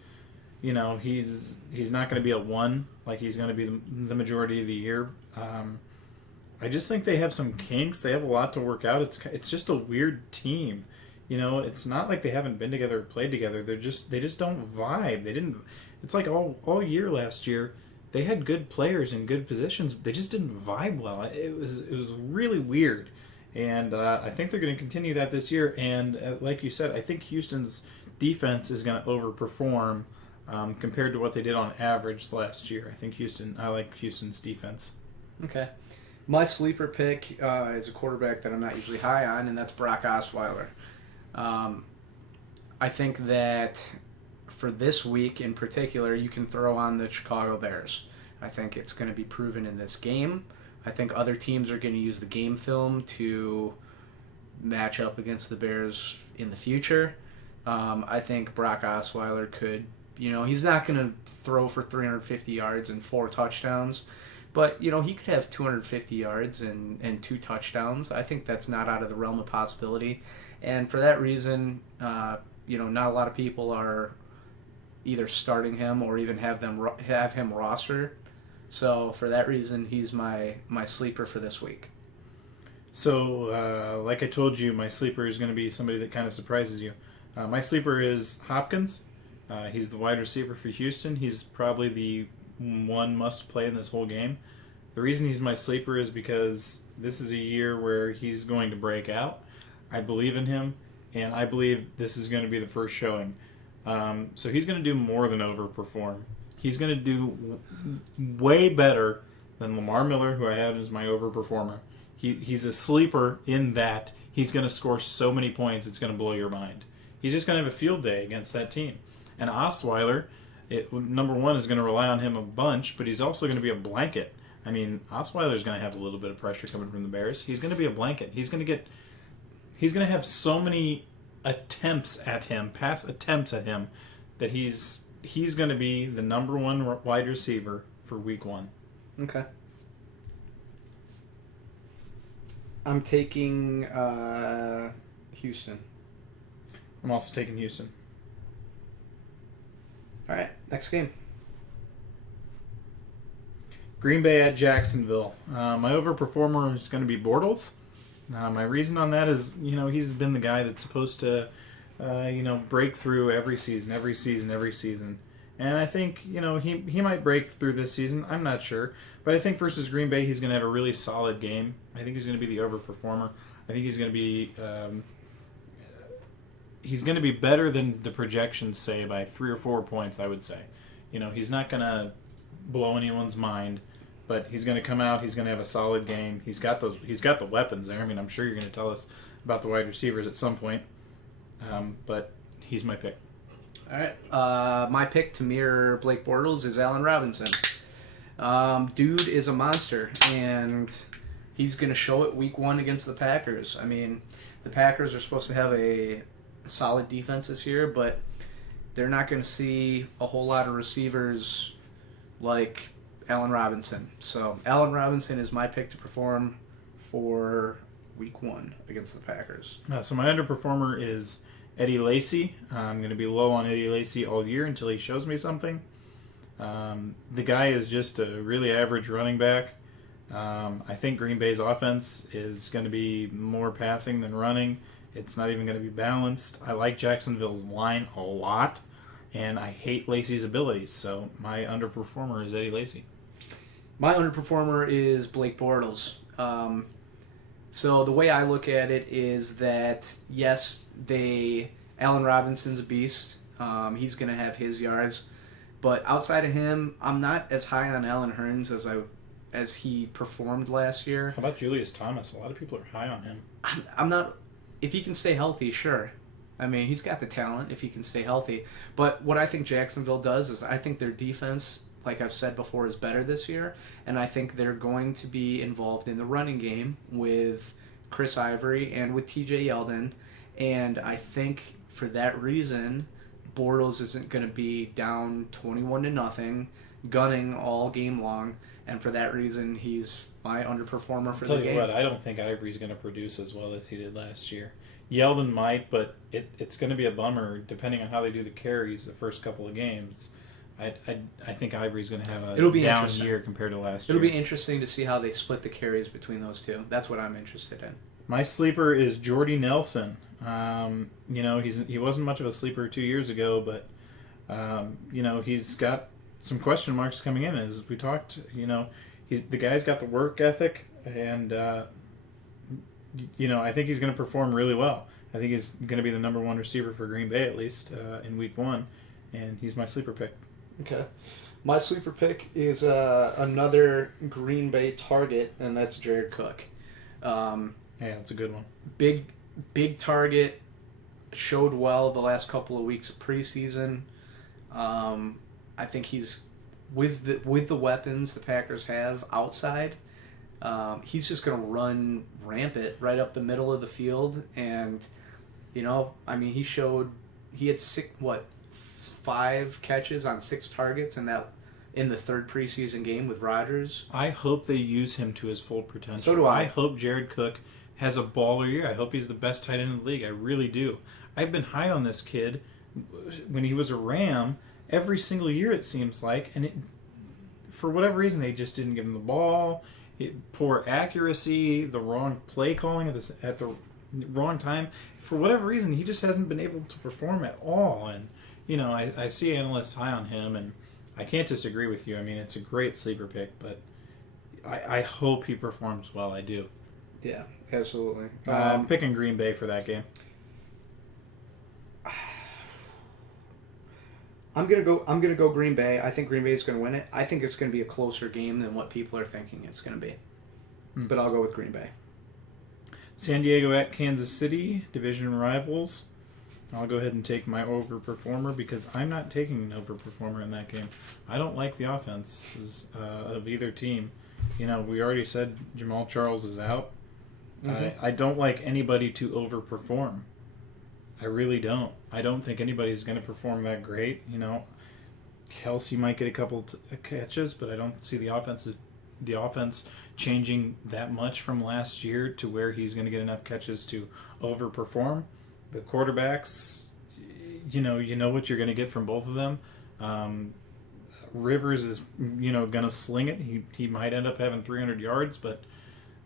he's not going to be a 1 like he's going to be the majority of the year. I just think they have some kinks. They have a lot to work out. It's just a weird team. It's not like they haven't been together or played together. They just don't vibe. They didn't. It's like all year last year, they had good players in good positions. But they just didn't vibe well. It was really weird, and I think they're going to continue that this year. And like you said, I think Houston's defense is going to overperform. Compared to what they did on average last year. I like Houston's defense. Okay. My sleeper pick is a quarterback that I'm not usually high on, and that's Brock Osweiler. I think that for this week in particular, you can throw on the Chicago Bears. I think it's going to be proven in this game. I think other teams are going to use the game film to match up against the Bears in the future. I think Brock Osweiler could... he's not going to throw for 350 yards and 4 touchdowns, but, he could have 250 yards and 2 touchdowns. I think that's not out of the realm of possibility. And for that reason, not a lot of people are either starting him or even have him rostered. So for that reason, he's my sleeper for this week. So, like I told you, my sleeper is going to be somebody that kind of surprises you. My sleeper is Hopkins. He's the wide receiver for Houston. He's probably the one must play in this whole game. The reason he's my sleeper is because this is a year where he's going to break out. I believe in him, and I believe this is going to be the first showing. So he's going to do more than overperform. He's going to do way better than Lamar Miller, who I have as my overperformer. He's a sleeper in that he's going to score so many points, it's going to blow your mind. He's just going to have a field day against that team. And Osweiler, number one, is going to rely on him a bunch, but he's also going to be a blanket. I mean, Osweiler's going to have a little bit of pressure coming from the Bears. He's going to be a blanket. He's going to have so many pass attempts at him, that he's going to be the number one wide receiver for week 1. Okay. I'm taking Houston. I'm also taking Houston. All right, next game. Green Bay at Jacksonville. My overperformer is going to be Bortles. My reason on that is, he's been the guy that's supposed to, break through every season. And I think, he might break through this season. I'm not sure. But I think versus Green Bay, he's going to have a really solid game. I think he's going to be the overperformer. I think he's going to be better than the projections say by 3 or 4 points, I would say. He's not going to blow anyone's mind, but he's going to come out. He's going to have a solid game. He's got the weapons there. I mean, I'm sure you're going to tell us about the wide receivers at some point, but he's my pick. All right, my pick to mirror Blake Bortles is Allen Robinson. Dude is a monster, and he's going to show it week 1 against the Packers. I mean, the Packers are supposed to have a solid defense this year, but they're not going to see a whole lot of receivers like Allen Robinson. So Allen Robinson is my pick to perform for week 1 against the Packers. So my underperformer is Eddie Lacy. I'm going to be low on Eddie Lacy all year until he shows me something. The guy is just a really average running back. I think Green Bay's offense is going to be more passing than running. It's not even going to be balanced. I like Jacksonville's line a lot, and I hate Lacy's abilities. So my underperformer is Eddie Lacy. My underperformer is Blake Bortles. So the way I look at it is that, yes, Allen Robinson's a beast. He's going to have his yards. But outside of him, I'm not as high on Allen Hurns as he performed last year. How about Julius Thomas? A lot of people are high on him. I'm not... If he can stay healthy, sure. I mean, he's got the talent if he can stay healthy. But what I think Jacksonville does is I think their defense, like I've said before, is better this year. And I think they're going to be involved in the running game with Chris Ivory and with TJ Yeldon. And I think for that reason, Bortles isn't going to be down 21-0, gunning all game long. And for that reason, he's my underperformer for the game. Tell you what, I don't think Ivory's going to produce as well as he did last year. Yeldon might, but it's going to be a bummer depending on how they do the carries the first couple of games. I think Ivory's going to have a down year compared to last year. It'll be interesting to see how they split the carries between those two. That's what I'm interested in. My sleeper is Jordy Nelson. He wasn't much of a sleeper 2 years ago, but he's got some question marks coming in as we talked. The guy's got the work ethic, and I think he's going to perform really well. I think he's going to be the number 1 receiver for Green Bay at least in week 1, and he's my sleeper pick. Okay, my sleeper pick is another Green Bay target, and that's Jared Cook. Yeah, that's a good one. Big target, showed well the last couple of weeks of preseason. I think he's with the weapons the Packers have outside. He's just going to run rampant right up the middle of the field, and he had 5 catches on 6 targets in the third preseason game with Rodgers. I hope they use him to his full potential. So do I. I hope Jared Cook has a baller year. I hope he's the best tight end in the league. I really do. I've been high on this kid when he was a Ram every single year, it seems like, and for whatever reason they just didn't give him the ball. Poor accuracy, the wrong play calling at the wrong time. For whatever reason, he just hasn't been able to perform at all. And I see analysts high on him, and I can't disagree with you. I mean, it's a great sleeper pick, but I hope he performs well. I do. Yeah, absolutely. I'm picking Green Bay for that game. I'm gonna go Green Bay. I think Green Bay is gonna win it. I think it's gonna be a closer game than what people are thinking it's gonna be. But I'll go with Green Bay. San Diego at Kansas City, division rivals. I'll go ahead and take my overperformer because I'm not taking an overperformer in that game. I don't like the offenses of either team. We already said Jamal Charles is out. Mm-hmm. I don't like anybody to overperform. I really don't. I don't think anybody's going to perform that great. Kelsey might get a couple catches, but I don't see the offense changing that much from last year to where he's going to get enough catches to overperform. The quarterbacks, you know what you're going to get from both of them. Rivers is going to sling it. He might end up having 300 yards, but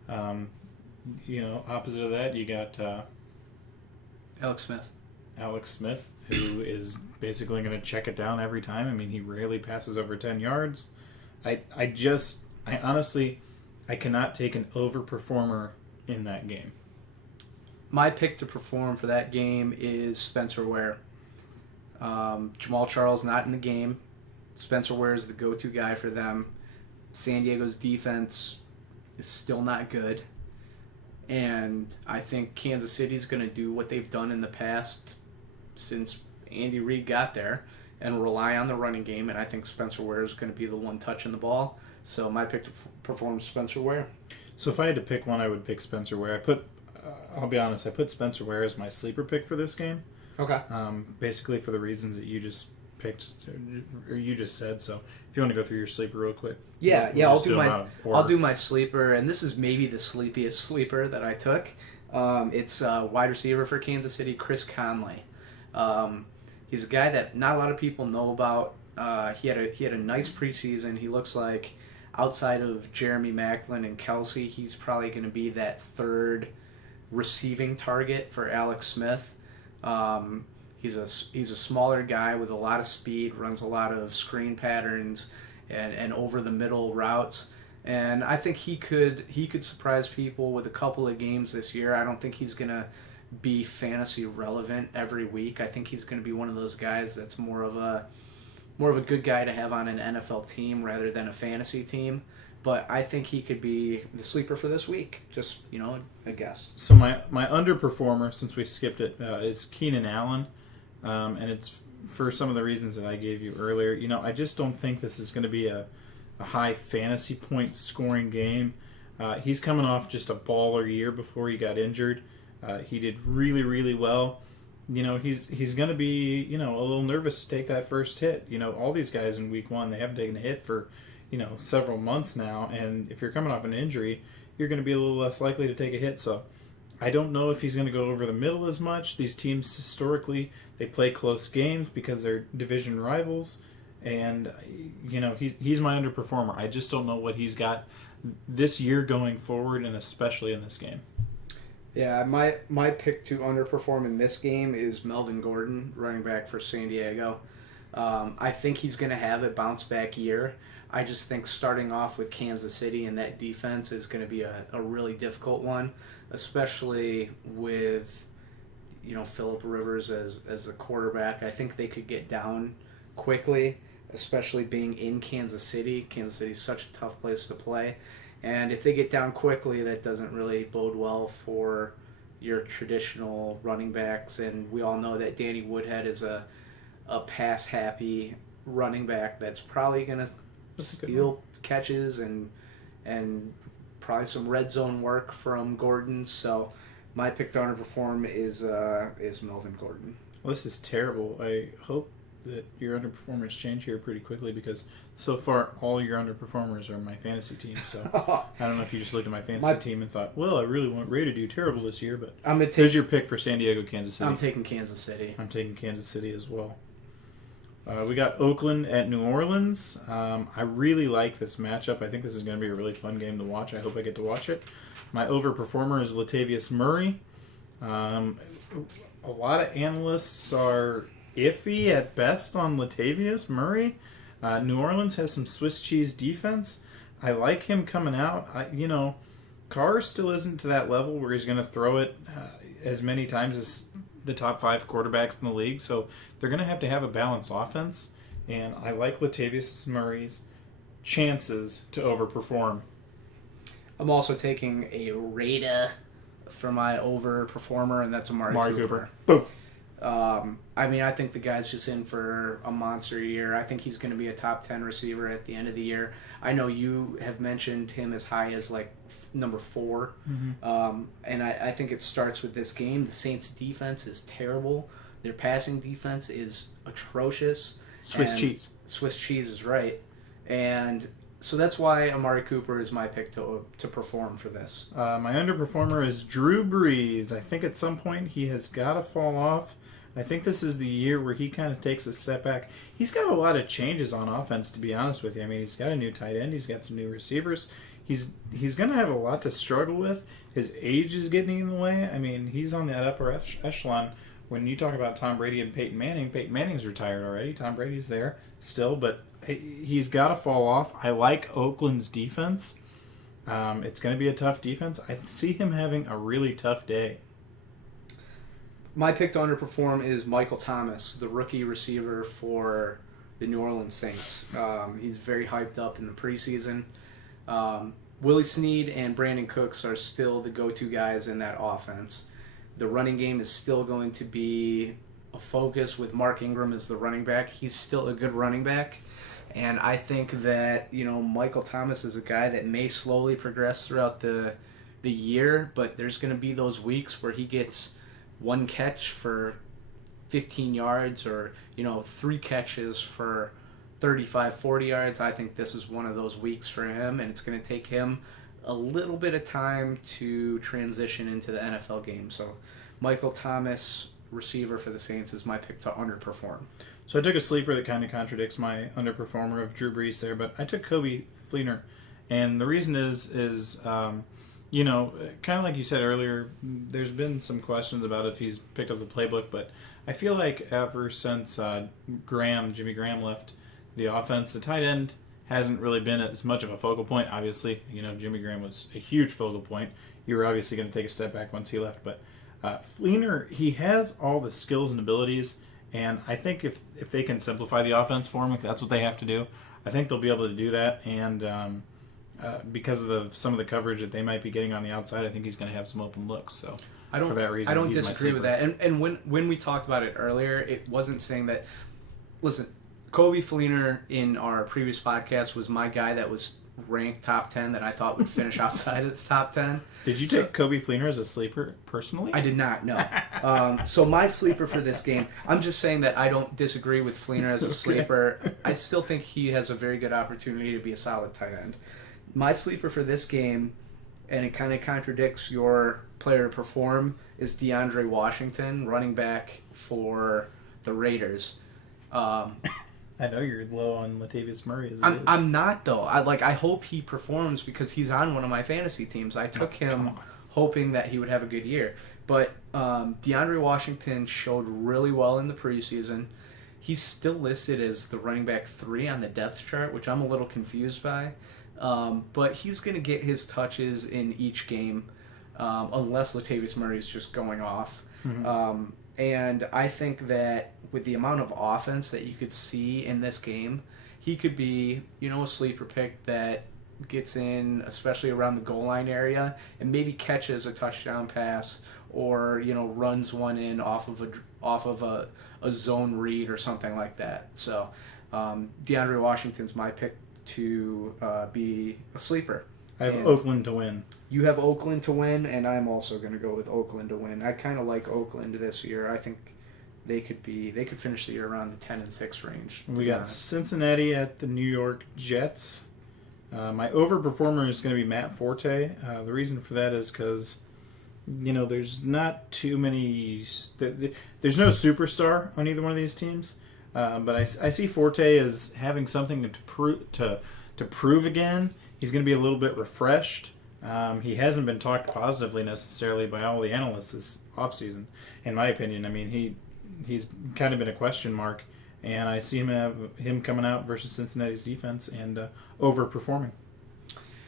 opposite of that, you got Alex Smith. Alex Smith, who is basically going to check it down every time. I mean, he rarely passes over 10 yards. I honestly, I cannot take an overperformer in that game. My pick to perform for that game is Spencer Ware. Jamal Charles not in the game. Spencer Ware is the go-to guy for them. San Diego's defense is still not good. And I think Kansas City's going to do what they've done in the past since Andy Reid got there and rely on the running game. And I think Spencer Ware is going to be the one touching the ball. So my pick to perform is Spencer Ware. So if I had to pick one, I would pick Spencer Ware. I'll be honest, I put Spencer Ware as my sleeper pick for this game. Okay. Basically for the reasons that you just picked, or you just said. So if you want to go through your sleeper real quick. I'll do my sleeper, and this is maybe the sleepiest sleeper that I took. It's wide receiver for Kansas City, Chris Conley. He's a guy that not a lot of people know about. He had a nice preseason. He looks like outside of Jeremy Maclin and Kelsey, he's probably going to be that third receiving target for Alex Smith. He's a smaller guy with a lot of speed, runs a lot of screen patterns and over the middle routes. And I think he could surprise people with a couple of games this year. I don't think he's going to be fantasy relevant every week. I think he's going to be one of those guys that's more of a good guy to have on an NFL team rather than a fantasy team. But I think he could be the sleeper for this week. Just, a guess. So my underperformer, since we skipped it, is Keenan Allen. And it's for some of the reasons that I gave you earlier. I just don't think this is going to be a high fantasy point scoring game. He's coming off just a baller year before he got injured. He did really, really well. He's going to be, a little nervous to take that first hit. All these guys in week one, they haven't taken a hit for, several months now. And if you're coming off an injury, you're going to be a little less likely to take a hit. So I don't know if he's going to go over the middle as much. These teams, historically, they play close games because they're division rivals. And, he's my underperformer. I just don't know what he's got this year going forward, and especially in this game. Yeah, my pick to underperform in this game is Melvin Gordon, running back for San Diego. I think he's going to have a bounce-back year. I just think starting off with Kansas City and that defense is going to be a really difficult one, especially with Phillip Rivers as the quarterback. I think they could get down quickly, especially being in Kansas City. Kansas City is such a tough place to play. And if they get down quickly, that doesn't really bode well for your traditional running backs. And we all know that Danny Woodhead is a pass-happy running back that's probably going to steal catches and probably some red zone work from Gordon. So my pick to underperform is Melvin Gordon. Well, this is terrible. I hope that your underperformers change here pretty quickly, because so far all your underperformers are my fantasy team. So I don't know if you just looked at my fantasy team and thought, well, I really want Ray to do terrible this year, but who's your pick for San Diego, Kansas City? I'm taking Kansas City. I'm taking Kansas City as well. We got Oakland at New Orleans. I really like this matchup. I think this is going to be a really fun game to watch. I hope I get to watch it. My overperformer is Latavius Murray. A lot of analysts are iffy at best on Latavius Murray. New Orleans has some Swiss cheese defense. I like him coming out. Carr still isn't to that level where he's going to throw it as many times as the top 5 quarterbacks in the league, so they're going to have a balanced offense, and I like Latavius Murray's chances to overperform. I'm also taking a Raider for my overperformer, and that's Amari Cooper. Boom. I think the guy's just in for a monster year. I think he's going to be a top 10 receiver at the end of the year. I know you have mentioned him as high as number 4. Mm-hmm. And I think it starts with this game. The Saints' defense is terrible. Their passing defense is atrocious. Swiss cheese. Swiss cheese is right. And so that's why Amari Cooper is my pick to perform for this. My underperformer is Drew Brees. I think at some point he has got to fall off. I think this is the year where he kind of takes a step back. He's got a lot of changes on offense, to be honest with you. I mean, he's got a new tight end. He's got some new receivers. He's going to have a lot to struggle with. His age is getting in the way. I mean, he's on that upper echelon. When you talk about Tom Brady and Peyton Manning's retired already. Tom Brady's there still, but he's got to fall off. I like Oakland's defense. It's going to be a tough defense. I see him having a really tough day. My pick to underperform is Michael Thomas, the rookie receiver for the New Orleans Saints. He's very hyped up in the preseason. Willie Snead and Brandon Cooks are still the go-to guys in that offense. The running game is still going to be a focus with Mark Ingram as the running back. He's still a good running back. And I think that, Michael Thomas is a guy that may slowly progress throughout the year, but there's going to be those weeks where he gets one catch for 15 yards or, 3 catches for 35, 40 yards. I think this is one of those weeks for him, and it's going to take him a little bit of time to transition into the NFL game. So Michael Thomas, receiver for the Saints, is my pick to underperform. So I took a sleeper that kind of contradicts my underperformer of Drew Brees there, but I took Kobe Fleener. And the reason is kind of like you said earlier, there's been some questions about if he's picked up the playbook, but I feel like ever since Jimmy Graham left the offense, the tight end hasn't really been as much of a focal point. Obviously, Jimmy Graham was a huge focal point. You were obviously going to take a step back once he left, but Fleener, he has all the skills and abilities, and I think if they can simplify the offense for him, if that's what they have to do, I think they'll be able to do that, and because of some of the coverage that they might be getting on the outside, I think he's going to have some open looks. So for that reason, I don't disagree with that. And when we talked about it earlier, it wasn't saying that. Listen, Kobe Fleener in our previous podcast was my guy that was ranked top 10 that I thought would finish outside of the top 10. Did you take Kobe Fleener as a sleeper personally? I did not, no. So my sleeper for this game, I'm just saying that I don't disagree with Fleener as a sleeper. I still think he has a very good opportunity to be a solid tight end. My sleeper for this game, and it kind of contradicts your player to perform, is DeAndre Washington, running back for the Raiders. I know you're low on Latavius Murray. I'm not, though. I hope he performs because he's on one of my fantasy teams. I took him hoping that he would have a good year. But DeAndre Washington showed really well in the preseason. He's still listed as the running back 3 on the depth chart, which I'm a little confused by. But he's going to get his touches in each game unless Latavius Murray is just going off. Mm-hmm. And I think that with the amount of offense that you could see in this game, he could be, a sleeper pick that gets in, especially around the goal line area, and maybe catches a touchdown pass or, runs one in off of a zone read or something like that. So DeAndre Washington's my pick to be a sleeper. I have Oakland to win. You have Oakland to win, and I'm also going to go with Oakland to win. I kind of like Oakland this year. I think they could finish the year around the 10-6 range. We got Cincinnati at the New York Jets. My overperformer is going to be Matt Forte. The reason for that is because, there's not too many. There's no superstar on either one of these teams, but I see Forte as having something to prove again. He's going to be a little bit refreshed. He hasn't been talked positively necessarily by all the analysts this offseason, in my opinion. I mean, he's kind of been a question mark, and I see him coming out versus Cincinnati's defense and overperforming.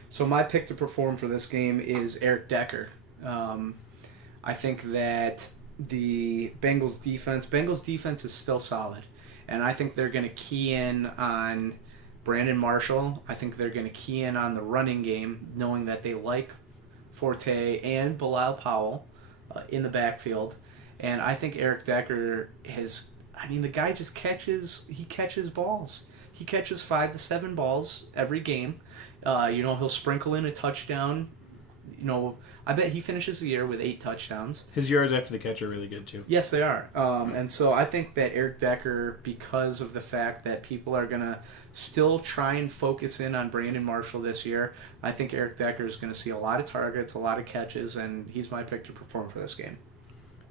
So my pick to perform for this game is Eric Decker. I think that the Bengals defense is still solid, and I think they're going to key in on Brandon Marshall. I think they're going to key in on the running game, knowing that they like Forte and Bilal Powell in the backfield. And I think Eric Decker the guy just catches balls. He catches 5 to 7 balls every game. He'll sprinkle in a touchdown. I bet he finishes the year with 8 touchdowns. His yards after the catch are really good, too. Yes, they are. And so I think that Eric Decker, because of the fact that people are going to still try and focus in on Brandon Marshall this year, I think Eric Decker is going to see a lot of targets, a lot of catches, and he's my pick to perform for this game.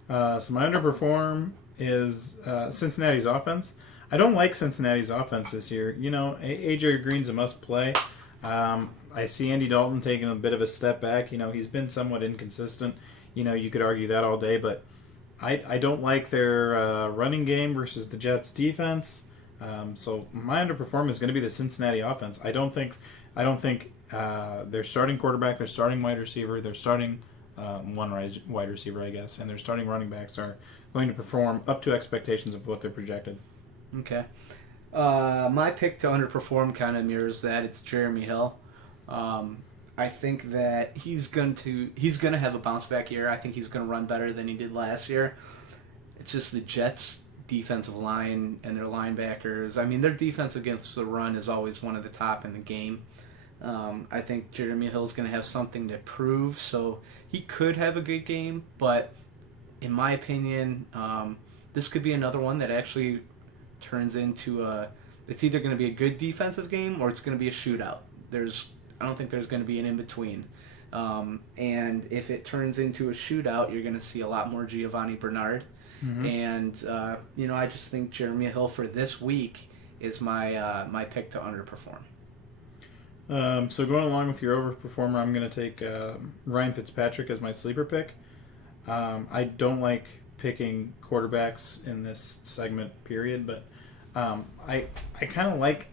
So my underperform is Cincinnati's offense. I don't like Cincinnati's offense this year. AJ Green's a must play. I see Andy Dalton taking a bit of a step back. He's been somewhat inconsistent. You could argue that all day, but I don't like their running game versus the Jets' defense. So my underperformance is going to be the Cincinnati offense. I don't think their starting quarterback, their starting wide receiver, their starting one wide receiver, I guess, and their starting running backs are going to perform up to expectations of what they're projected. Okay. My pick to underperform kind of mirrors that. It's Jeremy Hill. I think that he's going to have a bounce back year. I think he's going to run better than he did last year. It's just the Jets' defensive line and their linebackers. I mean, their defense against the run is always one of the top in the game. I think Jeremy Hill's going to have something to prove, so he could have a good game. But in my opinion, this could be another one that actually turns into it's either going to be a good defensive game or it's going to be a shootout. I don't think there's going to be an in-between. And if it turns into a shootout, you're going to see a lot more Giovanni Bernard. Mm-hmm. And, I just think Jeremy Hill for this week is my pick to underperform. So going along with your overperformer, I'm going to take Ryan Fitzpatrick as my sleeper pick. I don't like picking quarterbacks in this segment, period, but I kind of like...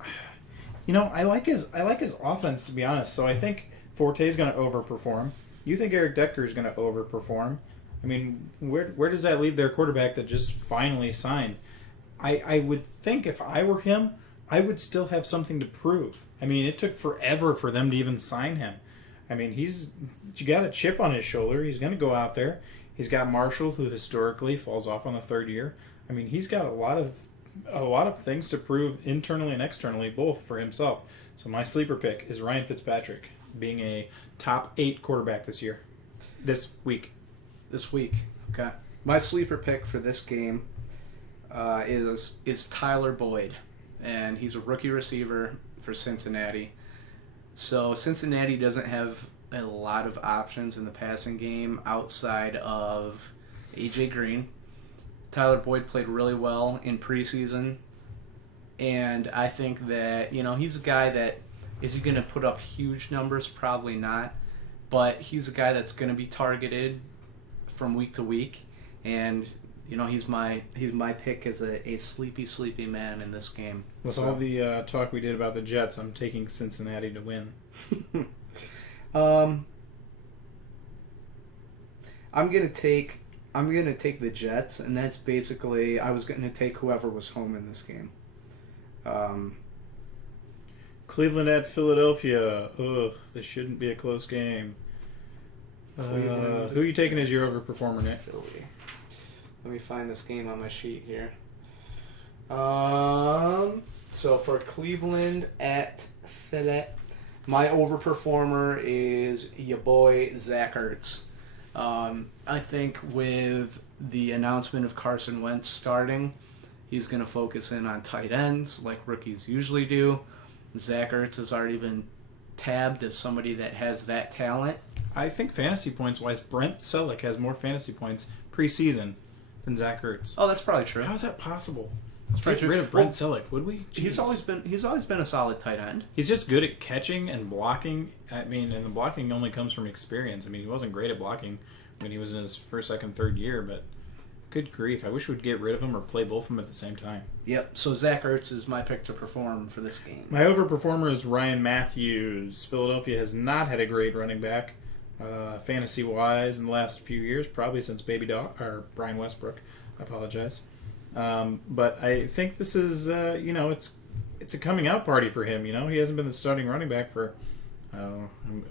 I like his offense, to be honest. So I think Forte's going to overperform. You think Eric Decker is going to overperform? I mean, where does that leave their quarterback that just finally signed? I would think if I were him, I would still have something to prove. I mean, it took forever for them to even sign him. I mean, he's got a chip on his shoulder. He's going to go out there. He's got Marshall, who historically falls off on the third year. I mean, he's got a lot of things to prove internally and externally, both for himself. So my sleeper pick is Ryan Fitzpatrick, being a top 8 quarterback this week. Okay. My sleeper pick for this game is Tyler Boyd, and he's a rookie receiver for Cincinnati. So Cincinnati doesn't have a lot of options in the passing game outside of AJ Green. Tyler Boyd played really well in preseason, and I think that, he's a guy that, is he going to put up huge numbers? Probably not, but he's a guy that's going to be targeted from week to week, and, he's my pick as a sleepy man in this game. With all the talk we did about the Jets, I'm taking Cincinnati to win. I'm gonna take the Jets, and that's basically, I was gonna take whoever was home in this game. Cleveland at Philadelphia. Ugh, this shouldn't be a close game. Who are you taking as your overperformer, Nick? Philly. Let me find this game on my sheet here. So for Cleveland at Philly, my overperformer is your boy Zach Ertz. I think with the announcement of Carson Wentz starting, he's going to focus in on tight ends like rookies usually do. Zach Ertz has already been tabbed as somebody that has that talent. I think fantasy points wise, Brent Selleck has more fantasy points preseason than Zach Ertz. Oh, that's probably true. How is that possible? Let's get rid of Brent Selleck, would we? Jeez. He's always been a solid tight end. He's just good at catching and blocking. And the blocking only comes from experience. He wasn't great at blocking when he was in his first, second, third year, but good grief. I wish we'd get rid of him or play both of them at the same time. Yep, so Zach Ertz is my pick to perform for this game. My overperformer is Ryan Matthews. Philadelphia has not had a great running back, fantasy-wise, in the last few years, probably since Brian Westbrook. I apologize. But I think this is, it's a coming out party for him. He hasn't been the starting running back for,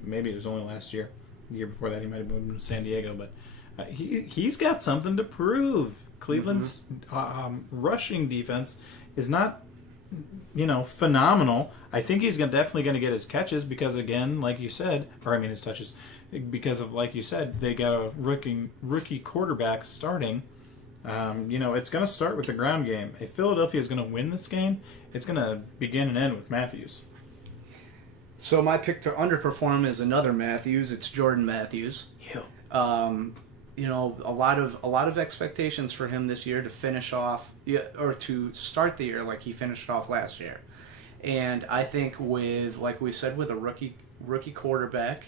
maybe it was only last year. The year before that, he might have moved to San Diego, but he's got something to prove. Cleveland's rushing defense is not, phenomenal. I think he's definitely going to get his catches because, again, like you said, his touches, because of, like you said, they got a rookie quarterback starting. It's going to start with the ground game. If Philadelphia is going to win this game, it's going to begin and end with Matthews. So my pick to underperform is another Matthews. It's Jordan Matthews. Ew. a lot of expectations for him this year to finish off, or to start the year like he finished off last year. And I think with, like we said, with a rookie quarterback,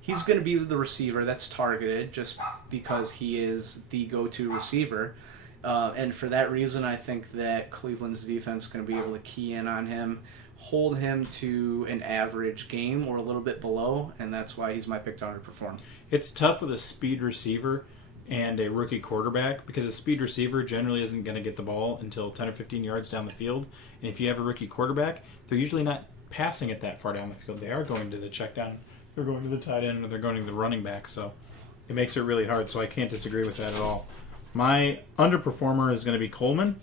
he's going to be the receiver that's targeted just because he is the go-to receiver. And for that reason, I think that Cleveland's defense is going to be able to key in on him, hold him to an average game or a little bit below, and that's why he's my pick to underperform. It's tough with a speed receiver and a rookie quarterback because a speed receiver generally isn't going to get the ball until 10 or 15 yards down the field. And if you have a rookie quarterback, they're usually not passing it that far down the field. They are going to the check down, they're going to the tight end, or they're going to the running back. So it makes it really hard. So I can't disagree with that at all. My underperformer is going to be Coleman.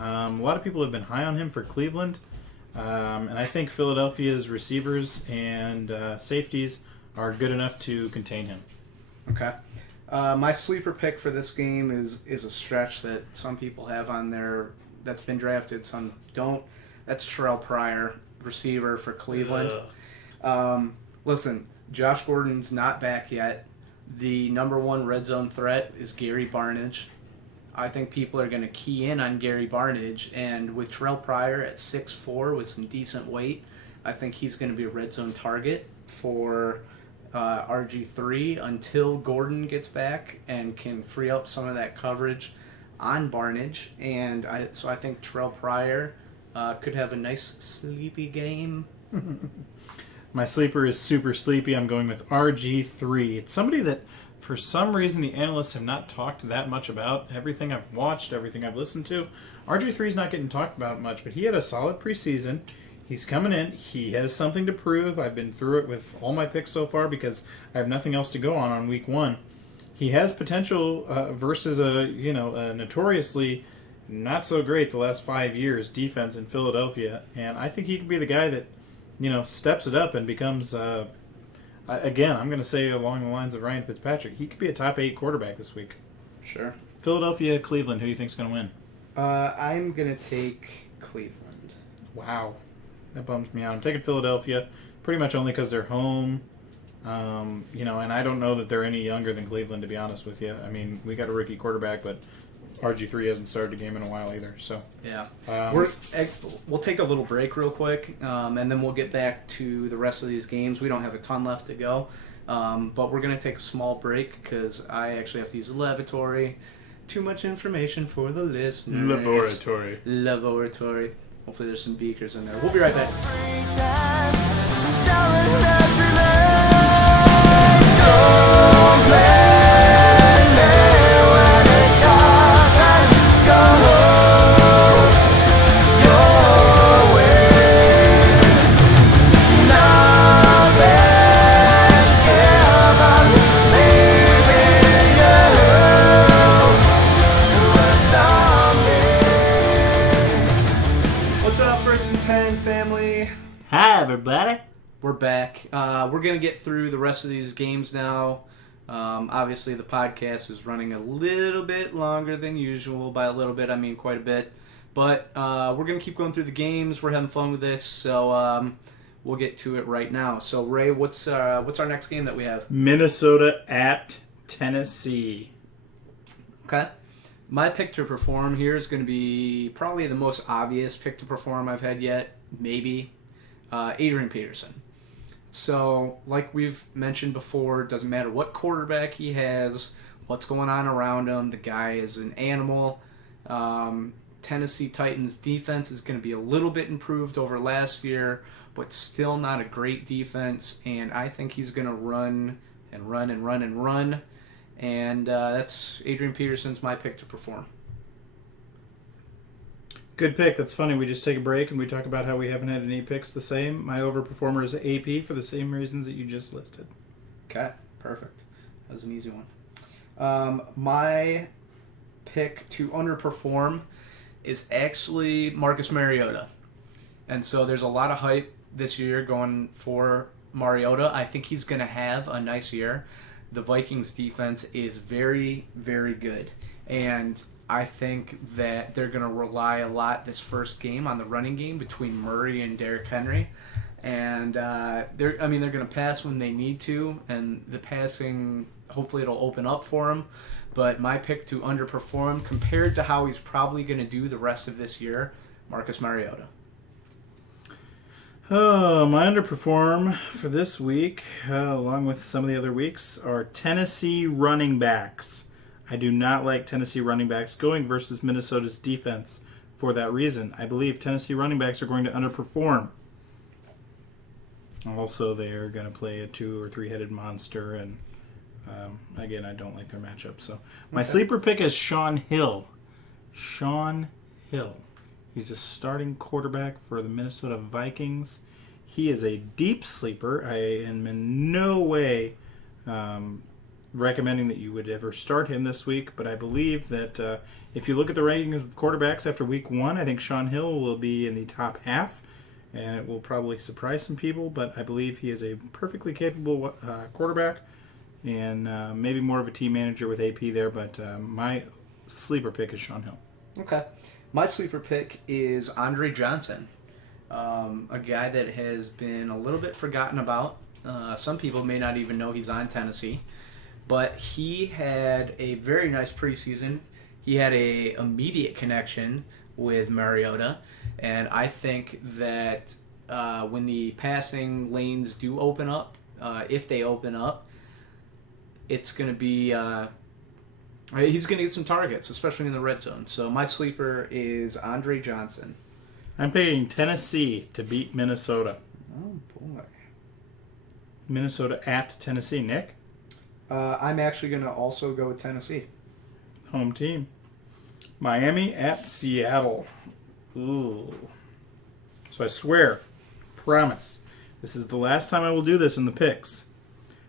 A lot of people have been high on him for Cleveland. And I think Philadelphia's receivers and safeties are good enough to contain him. Okay. My sleeper pick for this game is a stretch that some people have on there that's been drafted, some don't. That's Terrell Pryor, receiver for Cleveland. Listen, Josh Gordon's not back yet. The number one red zone threat is Gary Barnidge. I think people are going to key in on Gary Barnidge, and with Terrell Pryor at 6'4" with some decent weight, I think he's going to be a red zone target for RG3 until Gordon gets back and can free up some of that coverage on Barnidge. And so I think Terrell Pryor could have a nice sleepy game. My sleeper is super sleepy. I'm going with RG3. It's somebody that, for some reason, the analysts have not talked that much about. Everything I've watched, everything I've listened to, RG3 is not getting talked about much, but he had a solid preseason. He's coming in. He has something to prove. I've been through it with all my picks so far because I have nothing else to go on week one. He has potential versus a notoriously not so great the last 5 years defense in Philadelphia, and I think he could be the guy that steps it up and becomes. Again, I'm going to say along the lines of Ryan Fitzpatrick, he could be a top 8 quarterback this week. Sure. Philadelphia, Cleveland. Who do you think's going to win? I'm going to take Cleveland. Wow. That bums me out. I'm taking Philadelphia pretty much only because they're home. And I don't know that they're any younger than Cleveland, to be honest with you. I mean, we got a rookie quarterback, but RG3 hasn't started a game in a while either. So yeah, we'll take a little break real quick, and then we'll get back to the rest of these games. We don't have a ton left to go, but we're going to take a small break because I actually have to use the lavatory. Too much information for the listeners. Laboratory. Hopefully there's some beakers in there. We'll be right back. Hi, everybody. We're back. We're going to get through the rest of these games now. Obviously, the podcast is running a little bit longer than usual. By a little bit, I mean quite a bit. But we're going to keep going through the games. We're having fun with this, so we'll get to it right now. So, Ray, what's our next game that we have? Minnesota at Tennessee. Okay. My pick to perform here is going to be probably the most obvious pick to perform I've had yet. Maybe. Adrian Peterson. So, like we've mentioned before, it doesn't matter what quarterback he has, what's going on around him. The guy is an animal. Tennessee Titans defense is going to be a little bit improved over last year, but still not a great defense. And I think he's going to run and run and run and run. And that's Adrian Peterson's my pick to perform. Good pick. That's funny. We just take a break and we talk about how we haven't had any picks the same. My overperformer is AP for the same reasons that you just listed. Okay, perfect. That was an easy one. My pick to underperform is actually Marcus Mariota. And so there's a lot of hype this year going for Mariota. I think he's going to have a nice year. The Vikings defense is very, very good. And I think that they're going to rely a lot this first game on the running game between Murray and Derrick Henry. And they're going to pass when they need to, and the passing, hopefully it'll open up for him. But my pick to underperform compared to how he's probably going to do the rest of this year, Marcus Mariota. Oh, my underperform for this week, along with some of the other weeks, are Tennessee running backs. I do not like Tennessee running backs going versus Minnesota's defense for that reason. I believe Tennessee running backs are going to underperform. Also, they are going to play a 2 or 3-headed monster, and again, I don't like their matchup. So my sleeper pick is Sean Hill. Sean Hill. He's a starting quarterback for the Minnesota Vikings. He is a deep sleeper. I am in no way recommending that you would ever start him this week, but I believe that if you look at the rankings of quarterbacks after week 1, I think Sean Hill will be in the top half, and it will probably surprise some people, but I believe he is a perfectly capable quarterback, and maybe more of a team manager with AP there, but my sleeper pick is Sean Hill. Okay. My sleeper pick is Andre Johnson, a guy that has been a little bit forgotten about. Some people may not even know he's on Tennessee, but he had a very nice preseason. He had a immediate connection with Mariota, and I think that when the passing lanes do open up, if they open up, it's going to be... he's going to get some targets, especially in the red zone. So my sleeper is Andre Johnson. I'm picking Tennessee to beat Minnesota. Oh, boy. Minnesota at Tennessee. Nick? I'm actually going to also go with Tennessee. Home team. Miami at Seattle. Ooh. So I swear, promise, this is the last time I will do this in the picks.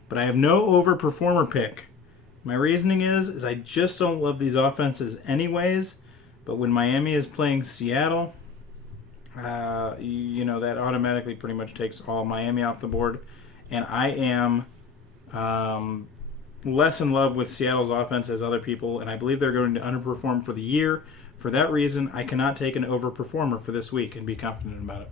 But I have no overperformer pick. My reasoning is I just don't love these offenses anyways. But when Miami is playing Seattle, that automatically pretty much takes all Miami off the board. And I am less in love with Seattle's offense as other people, and I believe they're going to underperform for the year. For that reason, I cannot take an overperformer for this week and be confident about it.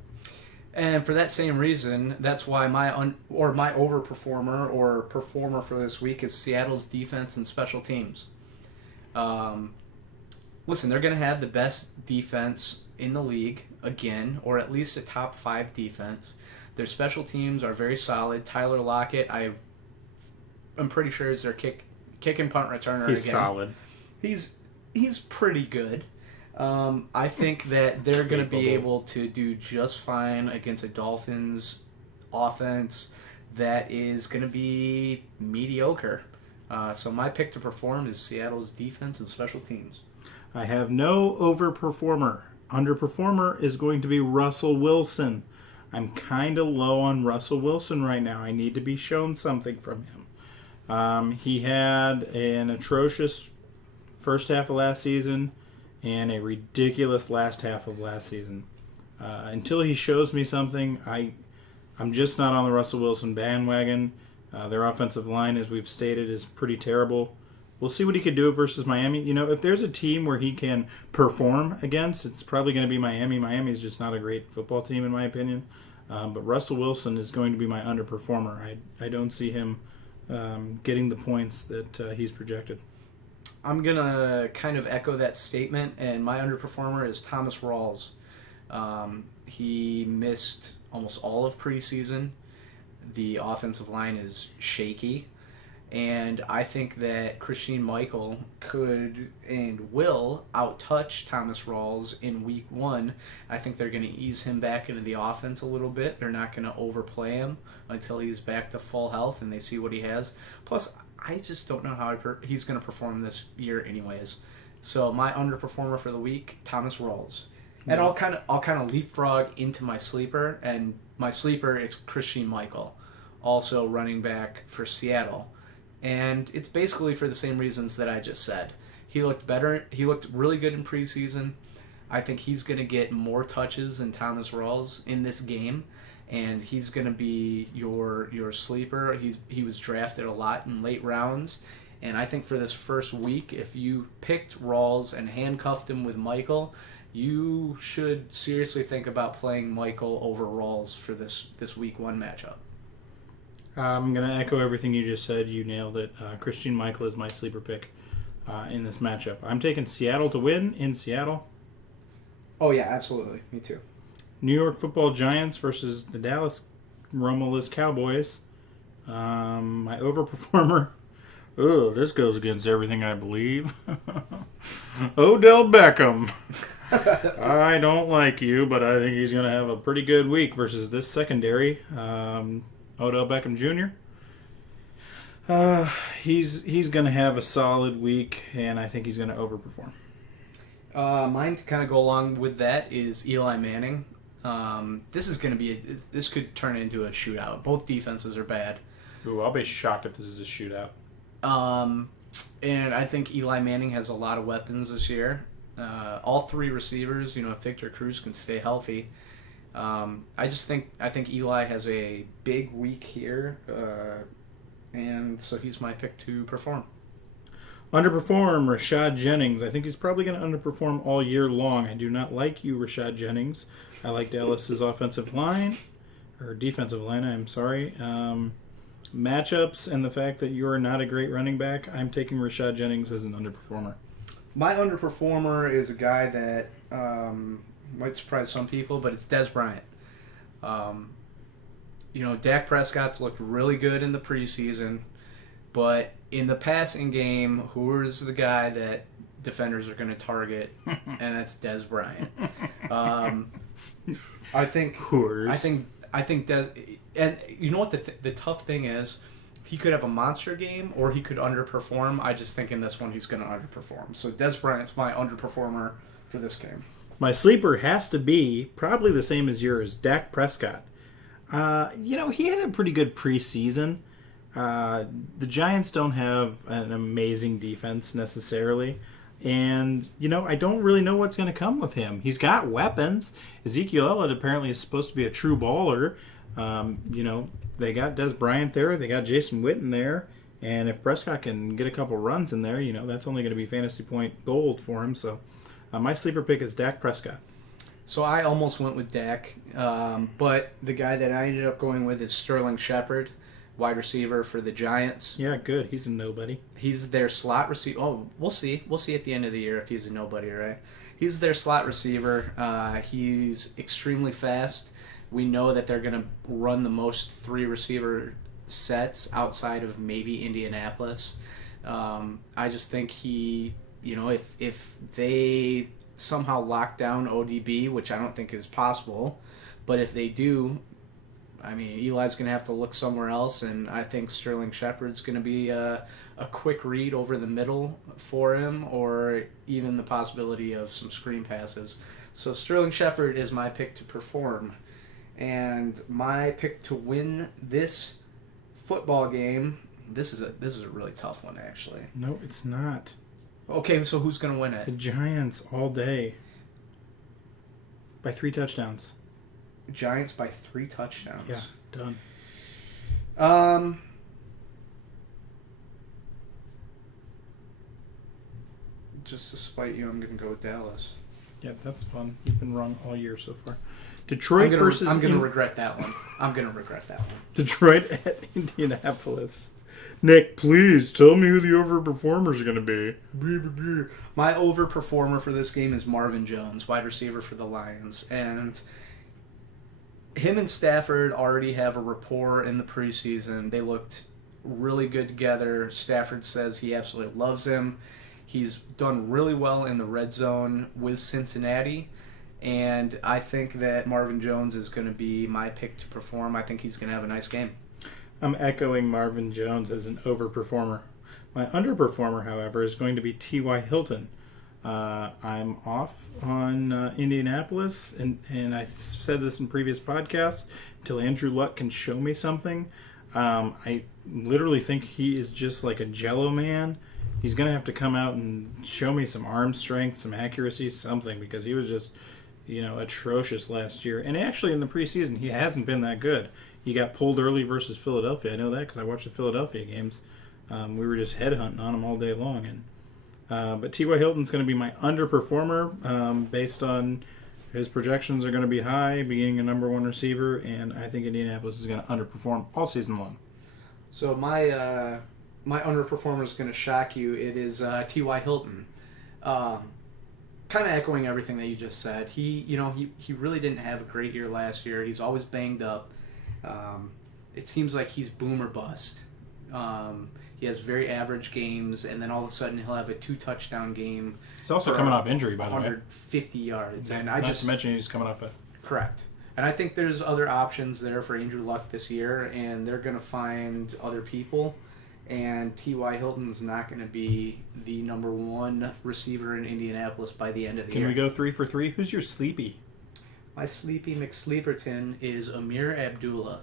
And for that same reason, that's why my overperformer or performer for this week is Seattle's defense and special teams. Listen, they're going to have the best defense in the league again, or at least a top 5 defense. Their special teams are very solid. Tyler Lockett, I'm pretty sure is their kick and punt returner. He's again. Solid. He's pretty good. I think that they're going to be able to do just fine against a Dolphins offense that is going to be mediocre. So my pick to perform is Seattle's defense and special teams. I have no overperformer. Underperformer is going to be Russell Wilson. I'm kind of low on Russell Wilson right now. I need to be shown something from him. He had an atrocious first half of last season and a ridiculous last half of last season. Until he shows me something, I'm just not on the Russell Wilson bandwagon. Their offensive line, as we've stated, is pretty terrible. We'll see what he could do versus Miami. If there's a team where he can perform against, it's probably going to be Miami. Miami is just not a great football team, in my opinion. But Russell Wilson is going to be my underperformer. I don't see him getting the points that he's projected. I'm going to kind of echo that statement, and my underperformer is Thomas Rawls. He missed almost all of preseason. The offensive line is shaky, and I think that Christine Michael could and will outtouch Thomas Rawls in week 1. I think they're going to ease him back into the offense a little bit. They're not going to overplay him until he's back to full health and they see what he has. Plus, I just don't know how he's going to perform this year anyways. So my underperformer for the week, Thomas Rawls. And I'll kind of leapfrog into my sleeper, and my sleeper is Christine Michael, also running back for Seattle. And it's basically for the same reasons that I just said. He looked better. He looked really good in preseason. I think he's going to get more touches than Thomas Rawls in this game, and he's going to be your sleeper. He was drafted a lot in late rounds, and I think for this first week, if you picked Rawls and handcuffed him with Michael, you should seriously think about playing Michael over Rawls for this week 1 matchup. I'm going to echo everything you just said. You nailed it. Christian Michael is my sleeper pick in this matchup. I'm taking Seattle to win in Seattle. Oh, yeah, absolutely. Me too. New York Football Giants versus the Dallas Romulus Cowboys. My overperformer. Oh, this goes against everything I believe. Odell Beckham. I don't like you, but I think he's going to have a pretty good week versus this secondary. Odell Beckham Jr. He's going to have a solid week, and I think he's going to overperform. Mine to kind of go along with that is Eli Manning. This is going to be this could turn into a shootout. Both defenses are bad. Ooh, I'll be shocked if this is a shootout. And I think Eli Manning has a lot of weapons this year. All 3 receivers, if Victor Cruz can stay healthy. I think Eli has a big week here, and so he's my pick to perform. Underperform, Rashad Jennings. I think he's probably going to underperform all year long. I do not like you, Rashad Jennings. I like Dallas's offensive line, or defensive line, I'm sorry. Matchups and the fact that you are not a great running back, I'm taking Rashad Jennings as an underperformer. My underperformer is a guy that might surprise some people, but it's Dez Bryant. Dak Prescott's looked really good in the preseason, but in the passing game, who is the guy that defenders are going to target? And that's Dez Bryant. I think Dez, and you know what the tough thing is? He could have a monster game or he could underperform. I just think in this one he's going to underperform. So Dez Bryant's my underperformer for this game. My sleeper has to be probably the same as yours, Dak Prescott. He had a pretty good preseason. The Giants don't have an amazing defense necessarily. And, I don't really know what's going to come of him. He's got weapons. Ezekiel Elliott apparently is supposed to be a true baller. They got Dez Bryant there. They got Jason Witten there. And if Prescott can get a couple runs in there, that's only going to be fantasy point gold for him. So my sleeper pick is Dak Prescott. So I almost went with Dak, but the guy that I ended up going with is Sterling Shepard, wide receiver for the Giants. Yeah, good. He's a nobody. He's their slot receiver. Oh, we'll see. We'll see at the end of the year if he's a nobody, right? He's their slot receiver. He's extremely fast. We know that they're going to run the most 3 receiver sets outside of maybe Indianapolis. I just think if they somehow lock down ODB, which I don't think is possible, but if they do, Eli's going to have to look somewhere else, and I think Sterling Shepard's going to be a quick read over the middle for him, or even the possibility of some screen passes. So Sterling Shepard is my pick to perform. And my pick to win this football game, this is a really tough one, actually. No, it's not. Okay, so who's going to win it? The Giants all day. By 3 touchdowns. Giants by 3 touchdowns. Yeah, done. Just to spite you, I'm going to go with Dallas. Yeah, that's fun. You've been wrong all year so far. Detroit versus... I'm going to regret that one. Detroit at Indianapolis. Nick, please tell me who the overperformer is going to be. My overperformer for this game is Marvin Jones, wide receiver for the Lions. And him and Stafford already have a rapport in the preseason. They looked really good together. Stafford says he absolutely loves him. He's done really well in the red zone with Cincinnati. And I think that Marvin Jones is going to be my pick to perform. I think he's going to have a nice game. I'm echoing Marvin Jones as an overperformer. My underperformer, however, is going to be T.Y. Hilton. I'm off on Indianapolis, and I said this in previous podcasts, until Andrew Luck can show me something. I literally think he is just like a jello man. He's going to have to come out and show me some arm strength, some accuracy, something, because he was just, atrocious last year. And actually in the preseason, he hasn't been that good. He got pulled early versus Philadelphia. I know that because I watched the Philadelphia games. We were just headhunting on him all day long. And But T.Y. Hilton's going to be my underperformer based on his projections are going to be high, being a number one receiver, and I think Indianapolis is going to underperform all season long. So my underperformer is going to shock you. It is T.Y. Hilton. Kind of echoing everything that you just said. He really didn't have a great year last year. He's always banged up. It seems like he's boom or bust. He has very average games, and then all of a sudden he'll have a 2-touchdown game. He's also coming off injury, by the way. 150 yards. And Not to mention he's coming off it. Correct. And I think there's other options there for Andrew Luck this year, and they're going to find other people. And T.Y. Hilton's not going to be the number one receiver in Indianapolis by the end of the year. Can we go 3 for 3? Who's your sleepy? My sleepy McSleeperton is Amir Abdullah,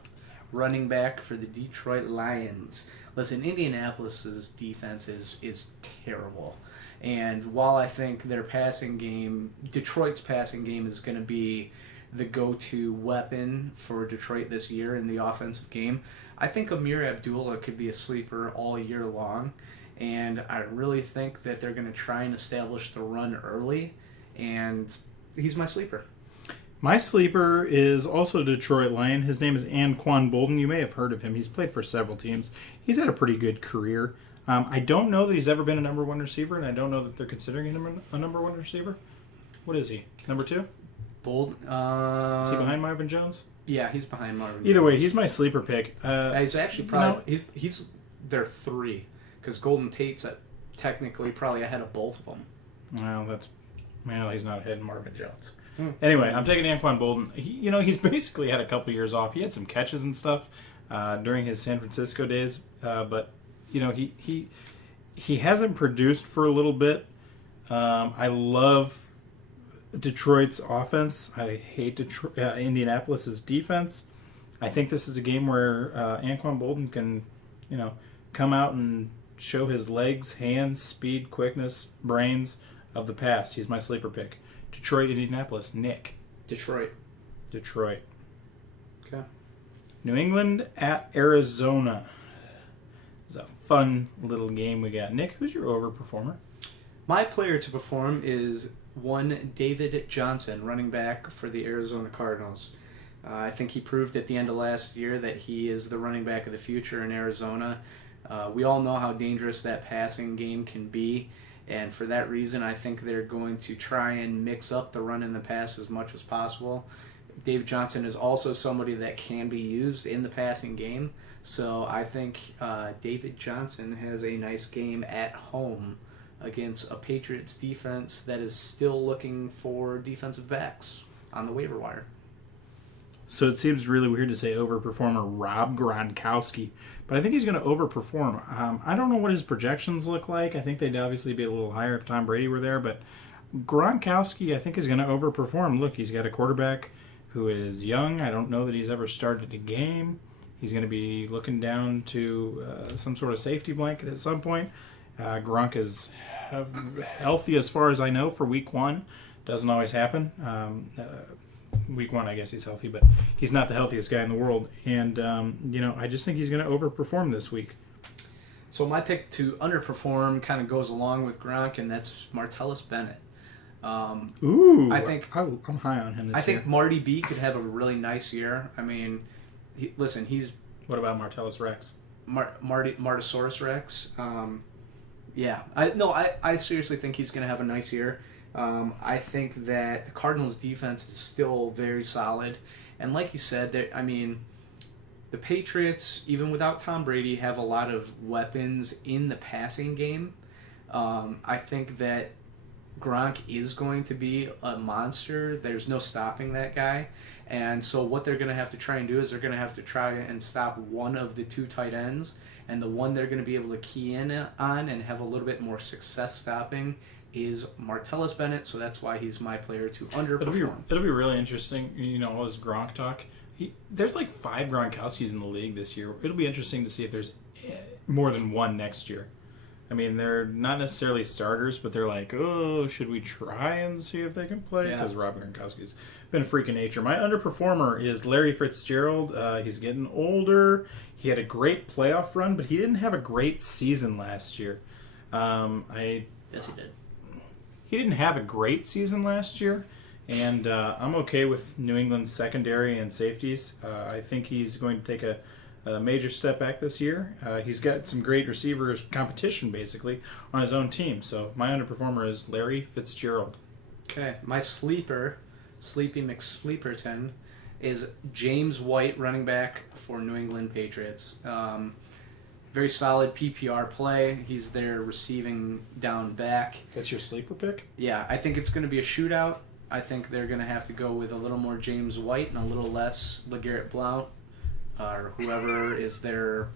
running back for the Detroit Lions. Listen, Indianapolis's defense is terrible. And while I think their passing game, Detroit's passing game is going to be the go-to weapon for Detroit this year in the offensive game, I think Amir Abdullah could be a sleeper all year long. And I really think that they're going to try and establish the run early. And he's my sleeper. My sleeper is also a Detroit Lion. His name is Anquan Bolden. You may have heard of him. He's played for several teams. He's had a pretty good career. I don't know that he's ever been a number one receiver, and I don't know that they're considering him a number one receiver. What is he? Number 2? Bolden. Is he behind Marvin Jones? Yeah, he's behind Marvin. Either way, he's my sleeper pick. He's actually probably he's their 3 because Golden Tate's technically probably ahead of both of them. Well, he's not ahead of Marvin Jones. Anyway, I'm taking Anquan Bolden. He's basically had a couple years off. He had some catches and stuff during his San Francisco days, but he hasn't produced for a little bit. I love Detroit's offense. I hate Indianapolis's defense. I think this is a game where Anquan Bolden can, come out and show his legs, hands, speed, quickness, brains of the past. He's my sleeper pick. Detroit, Indianapolis. Nick. Detroit. Okay. New England at Arizona. It's a fun little game we got. Nick, who's your overperformer? My player to perform is one David Johnson, running back for the Arizona Cardinals. I think he proved at the end of last year that he is the running back of the future in Arizona. We all know how dangerous that passing game can be. And for that reason, I think they're going to try and mix up the run and the pass as much as possible. Dave Johnson is also somebody that can be used in the passing game. So I think David Johnson has a nice game at home against a Patriots defense that is still looking for defensive backs on the waiver wire. So it seems really weird to say overperformer Rob Gronkowski, but I think he's going to overperform. I don't know what his projections look like. I think they'd obviously be a little higher if Tom Brady were there, but Gronkowski I think is going to overperform. Look, he's got a quarterback who is young. I don't know that he's ever started a game. He's going to be looking down to some sort of safety blanket at some point. Gronk is healthy as far as I know for week 1. Doesn't always happen. Week 1, I guess he's healthy, but he's not the healthiest guy in the world. And, I just think he's going to overperform this week. So my pick to underperform kind of goes along with Gronk, and that's Martellus Bennett. I think I'm high on him this year. I think Marty B could have a really nice year. I mean, he's... What about Martellus Rex? Martosaurus Rex. I seriously think he's going to have a nice year. I think that the Cardinals' defense is still very solid. And like you said, the Patriots, even without Tom Brady, have a lot of weapons in the passing game. I think that Gronk is going to be a monster. There's no stopping that guy. And so what they're going to have to try and do is they're going to have to try and stop one of the 2 tight ends. And the one they're going to be able to key in on and have a little bit more success stopping is Martellus Bennett, so that's why he's my player to underperform. It'll be really interesting, all this Gronk talk. There's like 5 Gronkowskis in the league this year. It'll be interesting to see if there's more than one next year. I mean, they're not necessarily starters, but they're like, oh, should we try and see if they can play? Because Rob Gronkowski's been a freak of nature. My underperformer is Larry Fitzgerald. He's getting older. He had a great playoff run, but he didn't have a great season last year. I Yes, he did. He didn't have a great season last year, and I'm okay with New England's secondary and safeties. I think he's going to take a major step back this year. He's got some great receivers competition, basically, on his own team. So my underperformer is Larry Fitzgerald. Okay, my sleeper, Sleepy McSleeperton, is James White, running back for New England Patriots. Very solid PPR play. He's their receiving down back. That's your sleeper pick? Yeah, I think it's going to be a shootout. I think they're going to have to go with a little more James White and a little less LeGarrette Blount, or whoever is their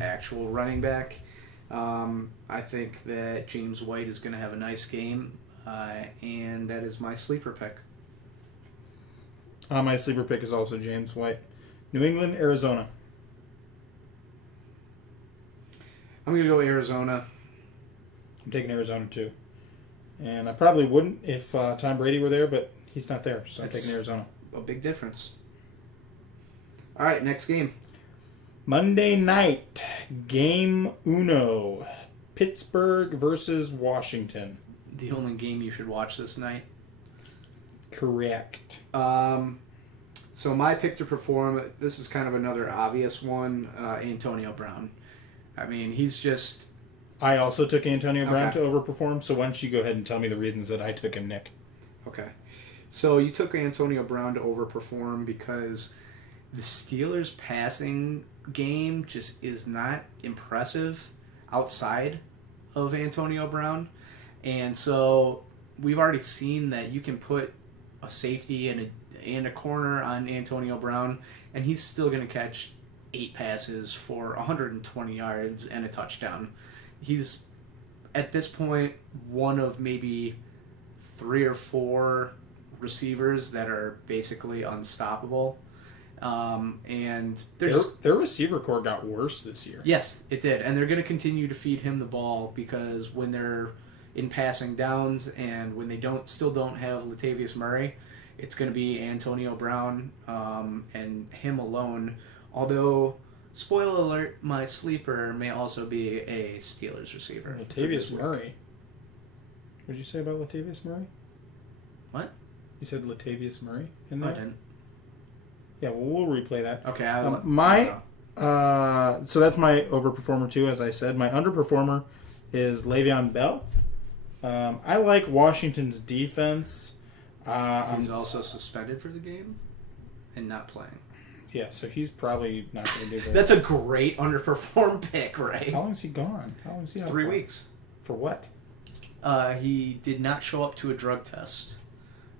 actual running back. I think that James White is going to have a nice game, and that is my sleeper pick. My sleeper pick is also James White. New England, Arizona. I'm going to go Arizona. I'm taking Arizona too. And I probably wouldn't if Tom Brady were there, but he's not there, so I'm taking Arizona. A big difference. All right, next game. Monday night, game uno. Pittsburgh versus Washington. The only game you should watch this night. Correct. So my pick to perform, this is kind of another obvious one, Antonio Brown. I mean, he's just... I also took Antonio Brown to overperform, so why don't you go ahead and tell me the reasons that I took him, Nick? Okay. So you took Antonio Brown to overperform because the Steelers' passing game just is not impressive outside of Antonio Brown. And so we've already seen that you can put a safety and a corner on Antonio Brown, and he's still going to catch 8 passes for 120 yards and a touchdown. He's, at this point, one of maybe 3 or 4 receivers that are basically unstoppable. And their receiver core got worse this year. Yes, it did. And they're going to continue to feed him the ball because when they're in passing downs and when they still don't have Latavius Murray, it's going to be Antonio Brown and him alone. Although, spoiler alert, my sleeper may also be a Steelers receiver. Latavius Murray. What did you say about Latavius Murray? What? You said Latavius Murray in No, there? I didn't. Yeah, well, we'll replay that. Okay. So that's my overperformer too, as I said. My underperformer is Le'Veon Bell. I like Washington's defense. He's also suspended for the game and not playing. Yeah, so he's probably not going to do that. That's a great underperformed pick, right? How long is he gone? How long is he out? 3 weeks. For what? He did not show up to a drug test.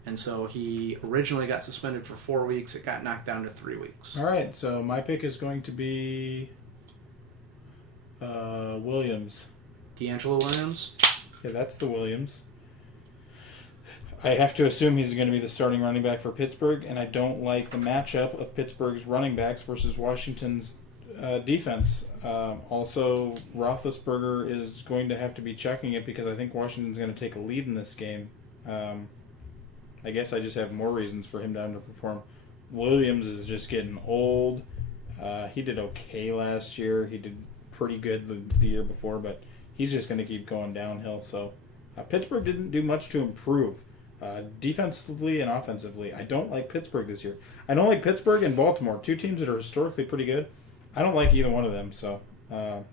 And so he originally got suspended for 4 weeks. It got knocked down to 3 weeks. All right, so my pick is going to be Williams. D'Angelo Williams? Yeah, that's the Williams. I have to assume he's going to be the starting running back for Pittsburgh, and I don't like the matchup of Pittsburgh's running backs versus Washington's defense. Also, Roethlisberger is going to have to be checking it because I think Washington's going to take a lead in this game. I guess I just have more reasons for him to underperform. Williams is just getting old. He did okay last year. He did pretty good the year before, but he's just going to keep going downhill. So Pittsburgh didn't do much to improve defensively and offensively. I don't like Pittsburgh this year. I don't like Pittsburgh and Baltimore, 2 teams that are historically pretty good. I don't like either one of them, so I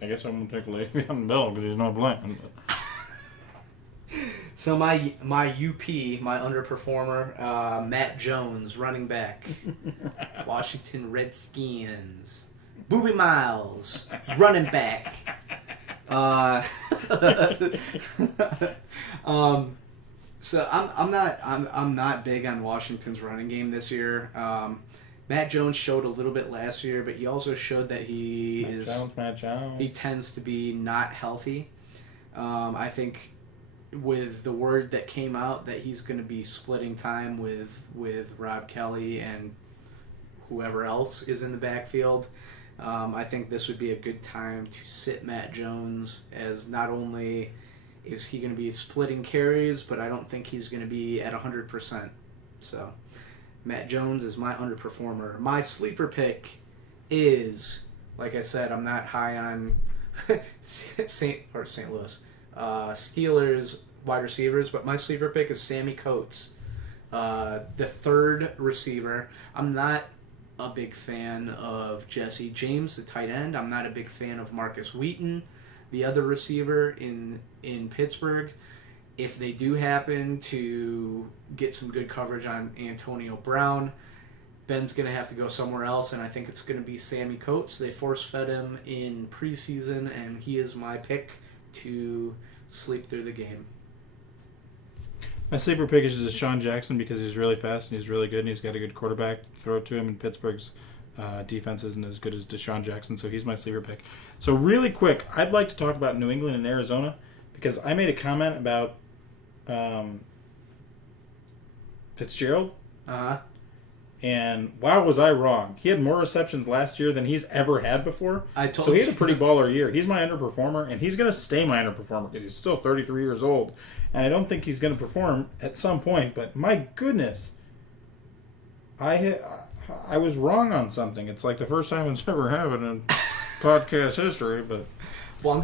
guess I'm going to take Le'Veon Bell because he's not playing. So my UP, my underperformer, Matt Jones, running back, Washington Redskins, Booby Miles, running back. So I'm not big on Washington's running game this year. Matt Jones showed a little bit last year, but he also showed that Matt Jones. He tends to be not healthy. I think with the word that came out that he's going to be splitting time with Rob Kelly and whoever else is in the backfield, I think this would be a good time to sit Matt Jones, as not only is he going to be splitting carries, but I don't think he's going to be at 100%. So Matt Jones is my underperformer. My sleeper pick is, like I said, I'm not high on St. Louis. Steelers wide receivers, but my sleeper pick is Sammy Coates, the third receiver. I'm not a big fan of Jesse James, the tight end. I'm not a big fan of Marcus Wheaton, the other receiver in Pittsburgh. If they do happen to get some good coverage on Antonio Brown, Ben's going to have to go somewhere else, and I think it's going to be Sammy Coates. They force-fed him in preseason, and he is my pick to sleep through the game. My sleeper pick is Deshaun Jackson because he's really fast and he's really good and he's got a good quarterback. Throw it to him, and Pittsburgh's defense isn't as good as Deshaun Jackson, so he's my sleeper pick. So really quick, I'd like to talk about New England and Arizona because I made a comment about Fitzgerald. Uh-huh. And wow, was I wrong. He had more receptions last year than he's ever had before. So he had a pretty baller year. He's my underperformer, and he's going to stay my underperformer because he's still 33 years old. And I don't think he's going to perform at some point, but my goodness, I was wrong on something. It's like the first time it's ever happened in podcast history, but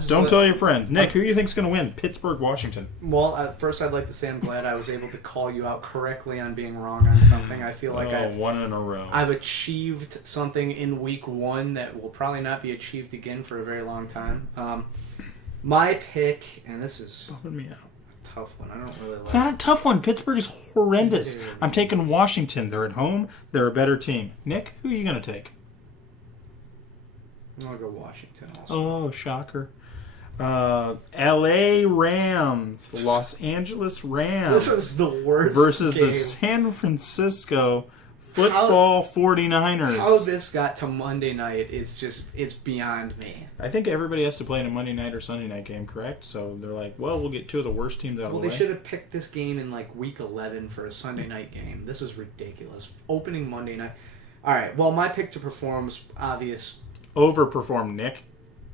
don't tell your friends. Nick, who do you think is going to win? Pittsburgh, Washington. Well, at first I'd like to say I'm glad I was able to call you out correctly on being wrong on something. I feel like I've one in a row. I've achieved something in week 1 that will probably not be achieved again for a very long time. My pick, and this is Bumming me out. a tough one. I don't really like It's not a tough one. Pittsburgh is horrendous. Dude. I'm taking Washington. They're at home. They're a better team. Nick, who are you going to take? I'll go Washington also. Oh, shocker. L.A. Rams. The Los Angeles Rams. This is the worst versus game. the San Francisco Football 49ers. How this got to Monday night is just, it's beyond me. I think everybody has to play in a Monday night or Sunday night game, correct? So they're like, well, we'll get two of the worst teams out of the way. Well, they should have picked this game in like week 11 for a Sunday night game. This is ridiculous. Opening Monday night. All right, well, my pick to perform is obvious. Overperform, Nick.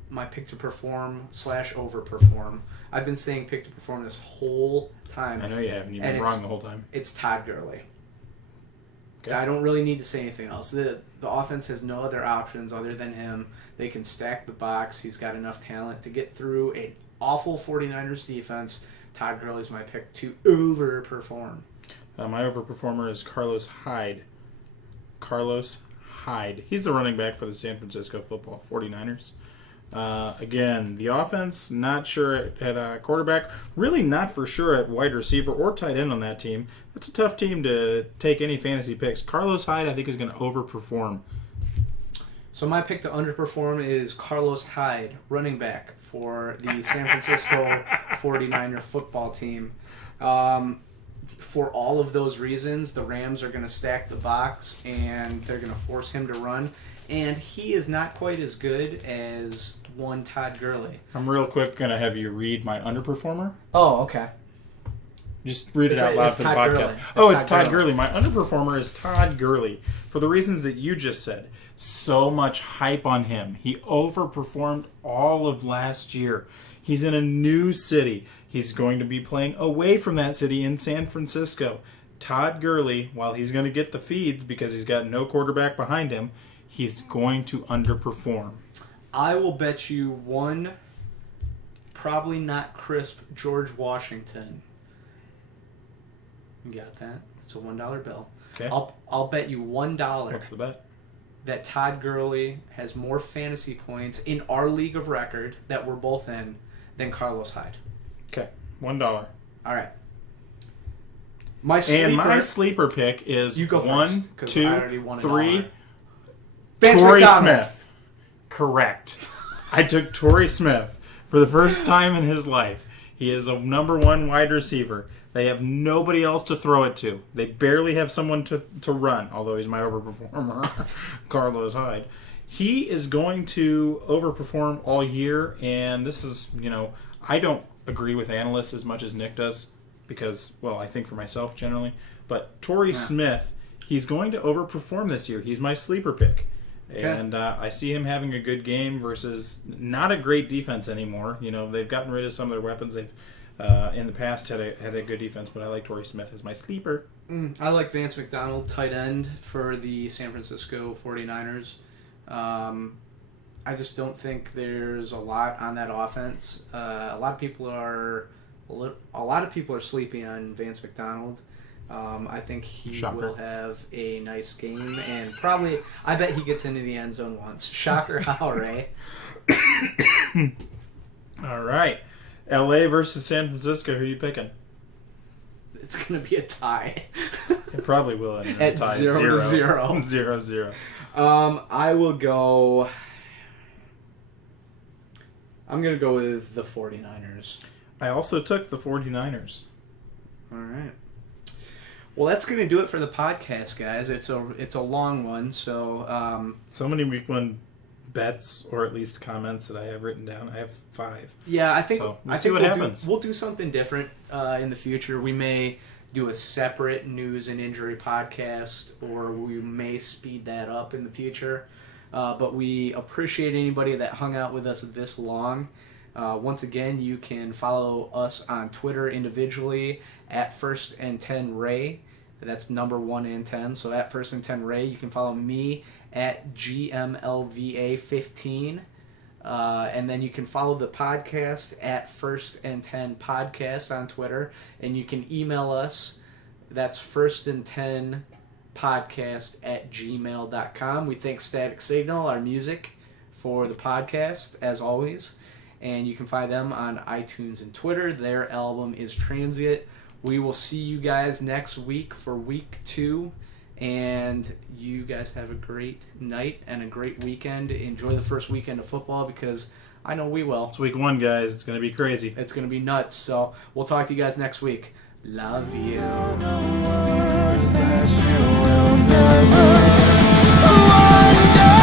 My pick to perform / overperform. I've been saying pick to perform this whole time. I know you haven't. You've been wrong the whole time. It's Todd Gurley. Okay. I don't really need to say anything else. The offense has no other options other than him. They can stack the box. He's got enough talent to get through an awful 49ers defense. Todd Gurley's my pick to overperform. My overperformer is Carlos Hyde. Carlos Hyde. He's the running back for the San Francisco Football 49ers. Again, the offense, not sure at quarterback. Really not for sure at wide receiver or tight end on that team. That's a tough team to take any fantasy picks. Carlos Hyde, I think, is going to overperform. So my pick to underperform is Carlos Hyde, running back for the San Francisco 49er football team. For all of those reasons, the Rams are going to stack the box and they're going to force him to run. And he is not quite as good as one Todd Gurley. I'm real quick going to have you read my underperformer. Oh, okay. Just read it out loud for the podcast. It's Todd Gurley. My underperformer is Todd Gurley for the reasons that you just said. So much hype on him. He overperformed all of last year. He's in a new city. He's going to be playing away from that city in San Francisco. Todd Gurley, while he's going to get the feeds because he's got no quarterback behind him, he's going to underperform. I will bet you one, probably not crisp, George Washington. You got that? It's a $1 bill. Okay. I'll bet you $1. What's the bet? That Todd Gurley has more fantasy points in our league of record that we're both in than Carlos Hyde. Okay, $1. All right. My sleeper pick is you go 1, first, 2, 3. Vance Torrey McDonald. Smith. Correct. I took Torrey Smith for the first time in his life. He is a number 1 wide receiver. They have nobody else to throw it to. They barely have someone to run, although he's my overperformer, Carlos Hyde. He is going to overperform all year, and this is, I don't agree with analysts as much as Nick does because, well, I think for myself generally. But Torrey Smith, he's going to overperform this year. He's my sleeper pick. Okay. And I see him having a good game versus not a great defense anymore. They've gotten rid of some of their weapons. They've in the past had a good defense, but I like Torrey Smith as my sleeper. I like Vance McDonald, tight end for the San Francisco 49ers. I just don't think there's a lot on that offense. A lot of people are sleeping on Vance McDonald. I think he Shocker. will have a nice game, and probably I bet he gets into the end zone once. Shocker, how, Ray? All right. L.A. versus San Francisco. Who are you picking? It's gonna be a tie. It probably will end in a At tie. 0-0. 0-0. I will go. I'm gonna go with the 49ers. I also took the 49ers. All right. Well, that's going to do it for the podcast, guys. It's a long one, so... So many week one bets, or at least comments that I have written down. I have 5. Yeah, I think... So we'll see what happens. We'll do something different in the future. We may do a separate news and injury podcast, or we may speed that up in the future. But we appreciate anybody that hung out with us this long. Once again, you can follow us on Twitter individually at First and 10 Ray. That's number 1 and 10. So at First and 10 Ray, you can follow me at GMLVA15. And then you can follow the podcast at First and 10 Podcast on Twitter. And you can email us. That's First and 10 Podcast at gmail.com. We thank Static Signal, our music, for the podcast, as always. And you can find them on iTunes and Twitter. Their album is Transient. We will see you guys next week for week 2. And you guys have a great night and a great weekend. Enjoy the first weekend of football because I know we will. It's week 1, guys. It's going to be crazy. It's going to be nuts. So we'll talk to you guys next week. Love you. Wonder